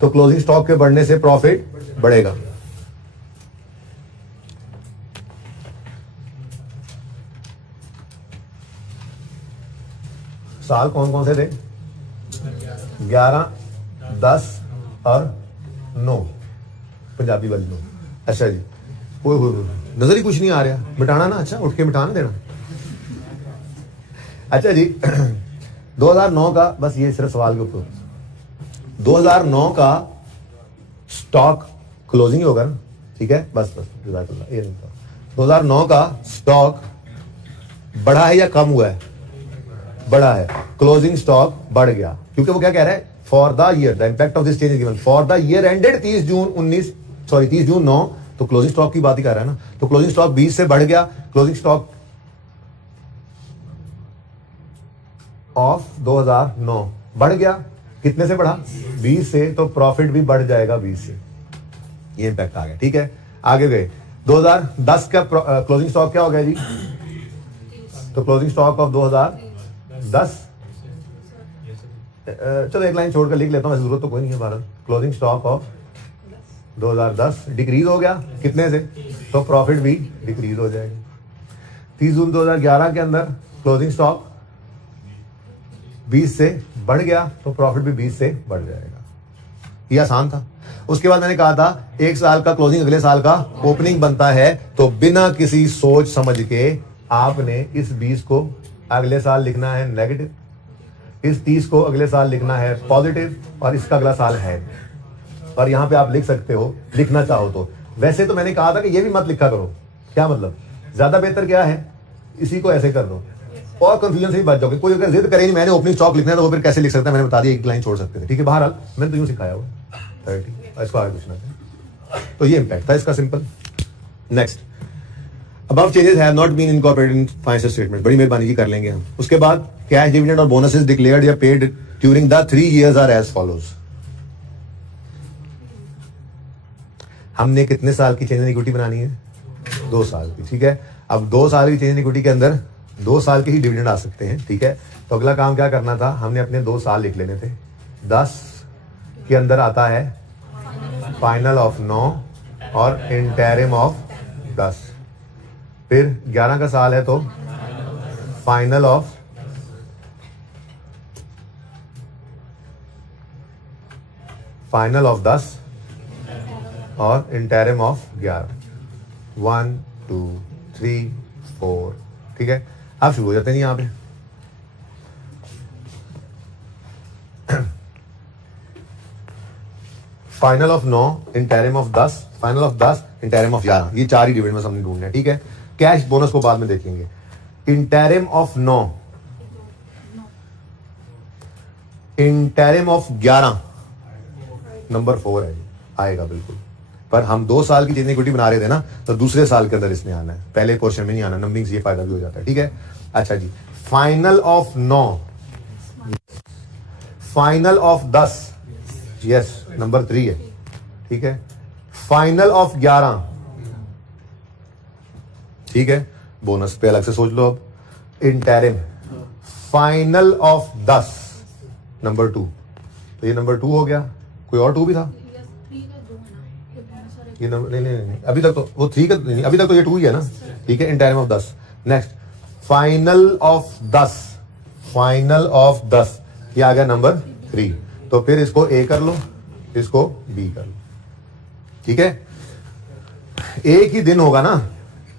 तो क्लोजिंग स्टॉक के बढ़ने से प्रॉफिट बढ़ेगा। साल कौन कौन से थे? 11, 10 और 9, पंजाबी वाली 9। अच्छा जी, नजर ही कुछ नहीं आ रहा, मिटाना ना, अच्छा उठ के मिटाना देना। अच्छा जी 2009 का, बस ये सिर्फ सवाल के ऊपर, 2009 का स्टॉक क्लोजिंग होगा ना, ठीक है? बस जज़ाकल्लाह, ये नहीं था। 2009 का स्टॉक बढ़ा है या कम हुआ है? बढ़ा है। क्लोजिंग स्टॉक बढ़ गया क्योंकि वो क्या कह रहा है? For the year the impact of this change is given for the year ended 30 June 9, तो क्लोजिंग स्टॉक की बात ही कर रहा है ना। तो क्लोजिंग स्टॉक 20 से बढ़ गया, क्लोजिंग स्टॉक ऑफ 2009 बढ़ गया, कितने से बढ़ा? 20 से, तो प्रॉफिट भी बढ़ जाएगा 20 से। ये इंपैक्ट आ गया, ठीक है? आगे गए, 2010 का क्लोजिंग स्टॉक क्या हो गया जी? तो क्लोजिंग स्टॉक ऑफ 2010, चलो एक लाइन छोड़कर लिख लेता हूं, जरूरत तो कोई नहीं है Bharat. Closing stock of 2010 decrease हो गया, कितने से? तो प्रॉफिट भी डिक्रीज हो जाएगा। 30 जून 2011 के अंदर क्लोजिंग स्टॉक 20 से बढ़ गया तो प्रॉफिट भी 20 से बढ़ जाएगा। ये आसान था। उसके बाद मैंने कहा था एक साल का क्लोजिंग अगले साल का ओपनिंग बनता है, तो बिना किसी सोच समझ के आपने इस 20 को अगले साल लिखना है नेगेटिव, इस 30 को अगले साल लिखना है पॉजिटिव और इसका अगला साल है। और यहां पे आप लिख सकते हो, लिखना चाहो तो। वैसे तो मैंने कहा था कि ये भी मत लिखा करो, क्या मतलब? ज्यादा बेहतर क्या है, इसी को ऐसे कर दो और कंफ्यूजन से भी बच जाओगे। कोई अगर जिद करे नहीं मैंने ओपनिंग स्टॉक लिखना है तो वो फिर कैसे लिख सकता है? मैंने बता दिया, एक लाइन छोड़ सकते थे, ठीक है? बहरहाल मैंने तो यूं सिखाया हुआ 30, इसको आगे पूछना था। तो ये इंपैक्ट था इसका, simple. Next, above changes have not been incorporated in financial statement, बड़ी मेहरबानी जी कर लेंगे हम। उसके बाद कैश डिविडेंड और बोनसेस डिक्लेयर्ड या paid during the 3 years are as follows. हमने कितने साल की चेंज इन इक्विटी बनानी है? 2 साल की, ठीक है। अब 2 साल की चेंज इन इक्विटी के अंदर 2 साल के ही डिविडेंड आ सकते हैं, ठीक है। तो अगला काम क्या करना था, हमने अपने 2 साल लिख लेने थे। 10 के अंदर आता है फाइनल ऑफ 9 और इंटरिम ऑफ 10। फिर 11 का साल है तो फाइनल ऑफ फाइनल ऑफ 10 और इंटरिम ऑफ 11। 1 2 3 4, ठीक है। आप शुरू हो जाते हैं यहां पे। Final of 9, interim of 10, final of 10, interim of 11, ये 4 ही डिविडेंड में हमने ढूंढना है, ठीक है। कैश बोनस को बाद में देखेंगे। Interim of 9, interim of 11 number 4 है, आएगा बिल्कुल। पर हम 2 साल की चेंज इक्विटी बना रहे थे ना, तो दूसरे साल के अंदर इसमें आना है, पहले पोर्शन में नहीं आना। नंबरिंग से ये फायदा भी हो जाता है, ठीक है। अच्छा जी, final of 9, final of 10, yes number 3 है, ठीक है। फाइनल ऑफ 11, ठीक है। बोनस पे अलग से सोच लो अब। इंटरिम, फाइनल ऑफ 10 नंबर 2, तो ये नंबर 2 हो गया। कोई और 2 भी था? ये नंबर नहीं, अभी तक तो वो 3 का नहीं, अभी तक तो ये 2 ही है ना, ठीक है। Interim of 10। Next, final of 10, final of 10, ये आ गया नंबर 3। तो फिर इसको ए कर लो, इसको बी कर लो, ठीक है। एक ही दिन होगा ना,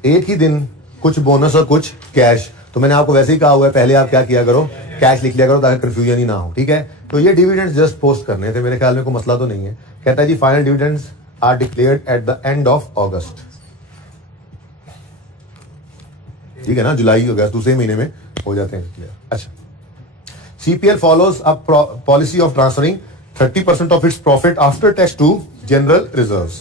एक ही दिन, कुछ बोनस और कुछ कैश। तो मैंने आपको वैसे ही कहा हुआ है, पहले आप क्या किया करो, कैश लिख लिया करो ताकि कंफ्यूजन ही ना हो, ठीक है। तो ये डिविडेंड्स जस्ट पोस्ट करने थे, मेरे ख्याल में कोई मसला तो नहीं है। कहता है जी final dividends are declared at the end of August, ठीक है ना। जुलाई हो गया, दूसरे महीने में हो जाते हैं क्लियर। अच्छा, CPL follows a policy of transferring 30% of its profit after tax to general reserves,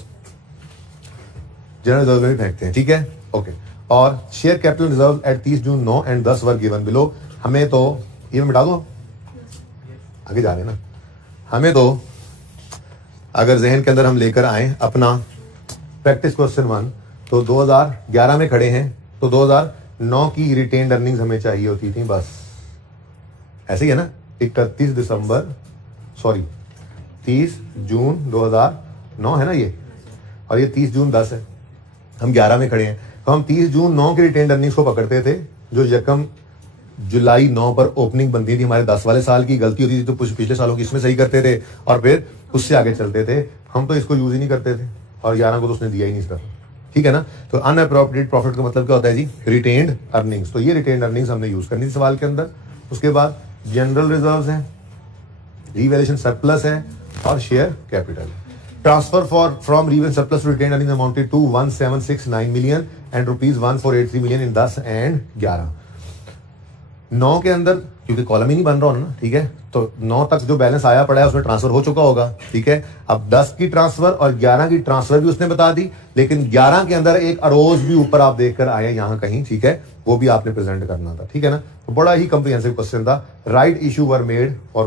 general reserve में भी फेंकते हैं, ठीक है, ओके। और share capital reserve at 30 June 9 and 10 were given below. हमें तो ये मैं मिटा दूं, आगे जा रहे हैं ना। हमें तो अगर जहन के अंदर हम लेकर आए अपना प्रैक्टिस क्वेश्चन 1, तो 2011 में खड़े हैं, तो 2009 की रिटेन्ड अर्निंग्स हमें चाहिए होती थी, बस ऐसे ही है ना। 30 जून 2009 है ना ये, और ये 30 जून 10 है, हम 11 में खड़े हैं। तो हम 30 जून 9 की रिटेन्ड अर्निंग्स को पकड़ते थे, जो यकम जुलाई 9 पर ओपनिंग बनती थी। हमारे 10 वाले साल की गलती होती थी तो कुछ पिछले सालों की इसमें सही करते थे और फिर उससे आगे चलते थे। हम तो इसको यूज ही नहीं करते थे, और 11 को तो उसने दिया ही नहीं इसका, ठीक है ना। तो अनअप्रोप्रिएट प्रॉफिट का मतलब क्या होता है जी, रिटेन्ड अर्निंग्स। तो ये रिटेन्ड अर्निंग्स हमने यूज करनी थी सवाल के अंदर। उसके बाद जनरल रिजर्व्स हैं, रिवैल्यूएशन सरप्लस है, और share capital. Transfer from revaluation surplus to retained earnings amounted to 1769 million and ₹1483 million in 10 and 11। 9 के अंदर क्योंकि कॉलम ही नहीं बन रहा ना, ठीक है, तो 9 तक जो बैलेंस आया पड़ा है उसमें ट्रांसफर हो चुका होगा, ठीक है। अब 10 की ट्रांसफर और 11 की ट्रांसफर भी उसने बता दी, लेकिन 11 के अंदर एक अरोज भी ऊपर आप देखकर आए यहाँ कहीं, ठीक है, वो भी आपने प्रेजेंट करना था, ठीक है ना। तो बड़ा ही कॉम्प्रिहेंसिव क्वेश्चन था। राइट इशू वर मेड और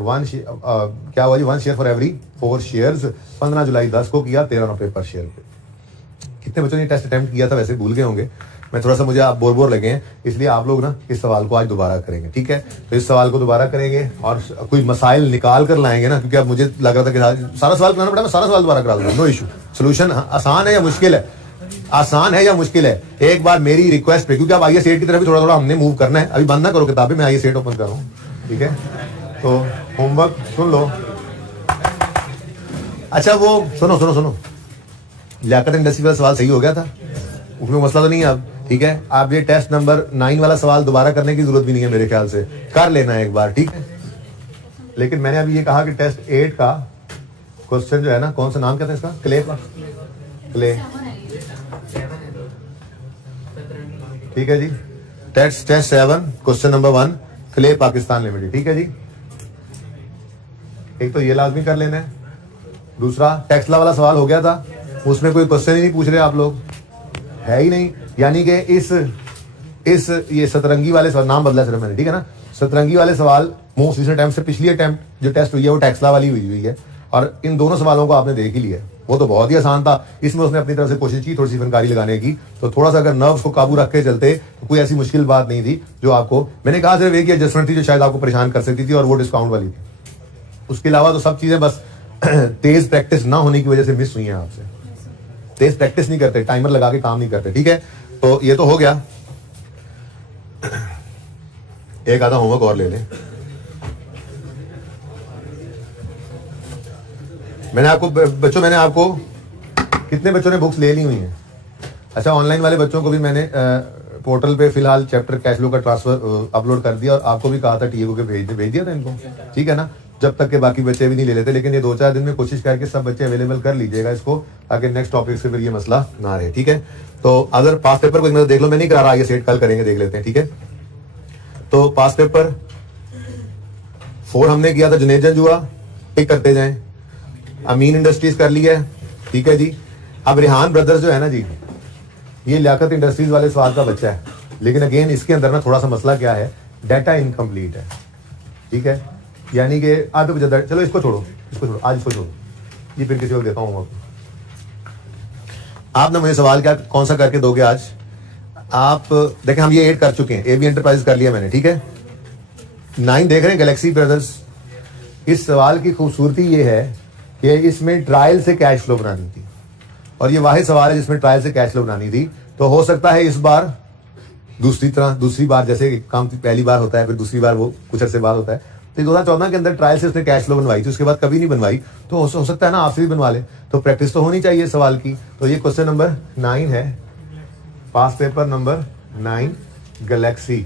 क्या हुआ जी, 1 शेयर फॉर एवरी 4 शेयर्स। 15 जुलाई 10 को किया, 13 रुपए पर शेयर पे। कितने बच्चों ने टेस्ट अटेम्प्ट किया था वैसे भूल गए होंगे, मैं थोड़ा सा मुझे आप बोर लगे हैं, इसलिए आप लोग ना इस सवाल को आज दोबारा करेंगे, ठीक है। तो इस सवाल को दोबारा करेंगे और कोई मसाइल निकाल कर लाएंगे ना, क्योंकि अब मुझे लग रहा था कि सारा सवाल कराना पड़ा, मैं सारा सवाल दोबारा करा दूंगा, नो इशू। सोल्यूशन आसान है या मुश्किल है, आसान है या मुश्किल है, एक बार मेरी रिक्वेस्ट पे, क्योंकि अब IAS 8 की तरफ भी थोड़ा थोड़ा हमने मूव करना है। अभी बंद ना करो किताबें, मैं IAS 8 ओपन कर रहा हूँ, ठीक है। तो होमवर्क सुन लो। अच्छा वो सुनो, लियाकत इंडस्ट्री वाला सवाल सही हो गया था, उसमें मसला तो नहीं है अब, ठीक है। आप ये टेस्ट नंबर 9 वाला सवाल दोबारा करने की जरूरत भी नहीं है मेरे ख्याल से, कर लेना है एक बार, ठीक है। लेकिन मैंने अभी ये कहा कि टेस्ट 8 का क्वेश्चन जो है ना, कौन सा नाम कहते हैं इसका, क्ले, ठीक है जी। Test 7 question number 1 Clay Pakistan limited, ठीक है जी। एक तो ये लाजमी कर लेना है। दूसरा टैक्सला वाला सवाल हो गया था, उसमें कोई क्वेश्चन ही नहीं पूछ रहे आप लोग, है ही नहीं। यानी कि इस ये सतरंगी वाले सवाल, नाम बदला सर मैंने, ठीक है ना, सतरंगी वाले सवाल मोस्ट रिसेंट अटेम्प्ट से पिछली अटेम्प्ट जो टेस्ट हुई है वो टेक्सला वाली हुई है, और इन दोनों सवालों को आपने देख ही लिया। वो तो बहुत ही आसान था, इसमें उसने अपनी तरफ से कोशिश की थोड़ी सी फनकारी लगाने की, तो थोड़ा सा अगर नर्व्स को काबू रख के चलते तो कोई ऐसी मुश्किल बात नहीं थी जो आपको, मैंने कहा सिर्फ एक ही एडजस्टमेंट थी जो शायद आपको परेशान कर सकती थी, और वो डिस्काउंट वाली थी। उसके अलावा तो सब चीजें बस तेज प्रैक्टिस ना होने की वजह से मिस हुई हैं आपसे। तेज प्रैक्टिस नहीं करते, टाइमर लगा के काम नहीं करते, ठीक है। तो ये तो हो गया, एक आधा होमवर्क और ले लें। मैंने आपको कितने बच्चों ने बुक्स ले ली हुई हैं? अच्छा, ऑनलाइन वाले बच्चों को भी मैंने पोर्टल पे फिलहाल चैप्टर कैश फ्लो का ट्रांसफर अपलोड कर दिया, और आपको भी कहा था टीए के भेज दिया था इनको, ठीक है ना, जब तक के बाकी बच्चे भी नहीं ले लेते। लेकिन ये 2-4 दिन में कोशिश करके सब बच्चे अवेलेबल कर लीजिएगा इसको, ताकि नेक्स्ट टॉपिक से फिर ये मसला ना रहे, ठीक है। तो अगर पास पेपर को एक मिनट देख लो, मैं नहीं करा रहा, ये सेट कल करेंगे, देख लेते हैं, ठीक है। तो पास पेपर 4 हमने किया था, जुनेद जंजुआ, पिक करते जाएं। अमीन इंडस्ट्रीज कर लिया है, ठीक है जी। अब रेहान ब्रदर्स जो है ना जी, ये लियाकत इंडस्ट्रीज वाले सवाल का बच्चा है, लेकिन अगेन इसके अंदर ना थोड़ा सा मसला क्या है, डाटा इनकम्प्लीट है, ठीक है। यानी कि आधे बजे, चलो इसको छोड़ो, आज इसको छोड़ो, ये फिर किसी को देता हूँ। आप ना मुझे सवाल क्या कौन सा करके दोगे आज? आप देखें, हम ये 8 कर चुके हैं, एबी एंटरप्राइज कर लिया मैंने, ठीक है। 9 देख रहे हैं, गैलेक्सी ब्रदर्स। इस सवाल की खूबसूरती ये है कि इसमें ट्रायल से कैश फ्लो बनानी थी, और ये वाहिद सवाल है जिसमें ट्रायल से कैश फ्लो बनानी थी। तो हो सकता है इस बार दूसरी बार, जैसे काम पहली बार होता है, फिर दूसरी बार वो कुछ अरसे बाद होता है, तो 2014 के अंदर ट्रायल से उसने कैश फ्लो बनवाई थी, उसके बाद कभी नहीं बनवाई, तो हो सकता है ना आपसे भी बनवा ले। तो प्रैक्टिस तो होनी चाहिए सवाल की। तो ये क्वेश्चन नंबर 9 है, पास पेपर नंबर 9 गैलेक्सी।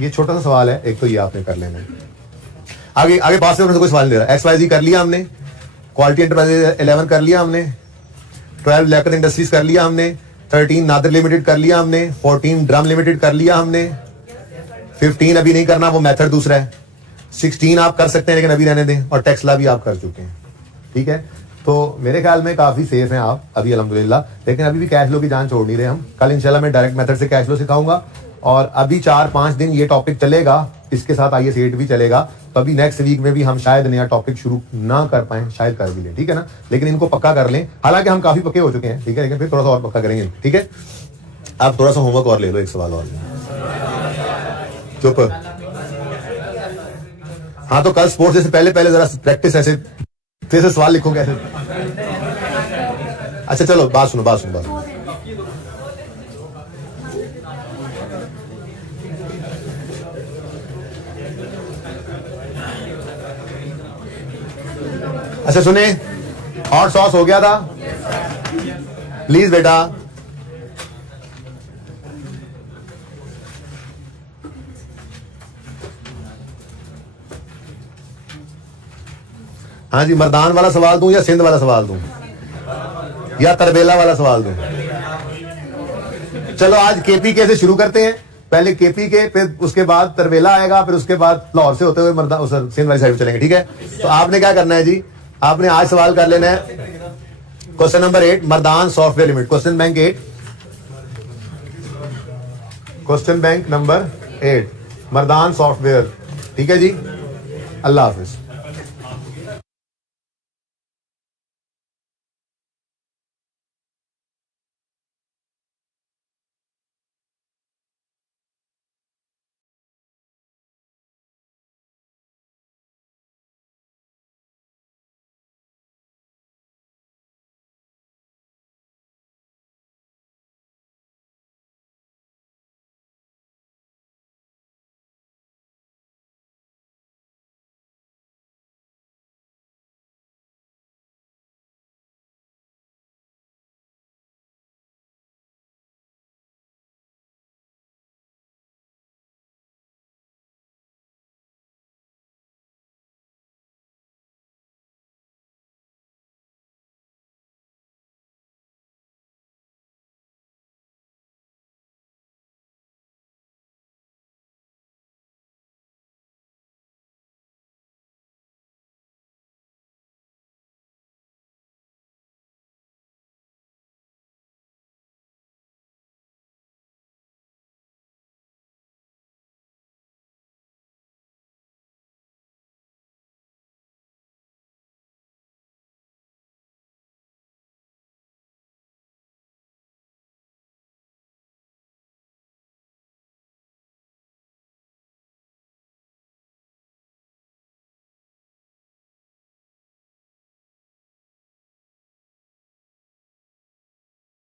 ये छोटा सा सवाल है, एक तो ये आपने कर लेना है। आगे पास पेपर में कोई सवाल नहीं दे रहा। XYZ कर लिया हमने, क्वालिटी एंटरप्राइज 11 कर लिया हमने, 12 लियाकत इंडस्ट्रीज कर लिया हमने, 13 नादर लिमिटेड कर लिया हमने, 14 ड्रम लिमिटेड कर लिया हमने, 15 अभी नहीं करना, वो मेथड दूसरा है, 16 आप कर सकते हैं लेकिन अभी रहने दें, और टेक्सला भी आप कर चुके हैं, ठीक है। तो मेरे ख्याल में काफी सेफ हैं आप अभी अल्हम्दुलिल्लाह, लेकिन अभी भी कैश फ्लो की जान छोड़ नहीं रहे हम। कल इंशाल्लाह मैं डायरेक्ट मेथड से कैश फ्लो सिखाऊंगा, और अभी 4-5 दिन ये टॉपिक चलेगा, इसके साथ IAS 8 भी चलेगा। तो अभी नेक्स्ट वीक में भी हम शायद नया टॉपिक शुरू ना कर पाए, शायद कर भी लें, ठीक है ना, लेकिन इनको पक्का कर लें। हालांकि हम काफी पक्के हो चुके हैं, ठीक है, लेकिन फिर थोड़ा सा और पक्का करेंगे, ठीक है। आप थोड़ा सा होमवर्क और ले लो, एक सवाल और। चुप। हाँ, तो कल स्पोर्ट्स से पहले जरा प्रैक्टिस, ऐसे फिर से सवाल लिखो कैसे। अच्छा चलो, बात सुनो। अच्छा सुने, हॉट सॉस हो गया था, प्लीज बेटा। हाँ जी, मर्दान वाला सवाल दूं या सिंध वाला सवाल दूं या तरबेला वाला सवाल दूं? चलो आज KPK से शुरू करते हैं, पहले KPK, फिर उसके बाद तरबेला आएगा, फिर उसके बाद लाहौर से होते हुए मर्दान सिंध वाली साइड चलेंगे, ठीक है। तो आपने क्या करना है जी, आपने आज सवाल कर लेना है question number 8, Mardan software limited, question bank number 8 Mardan software, ठीक है जी। अल्लाह हाफिज।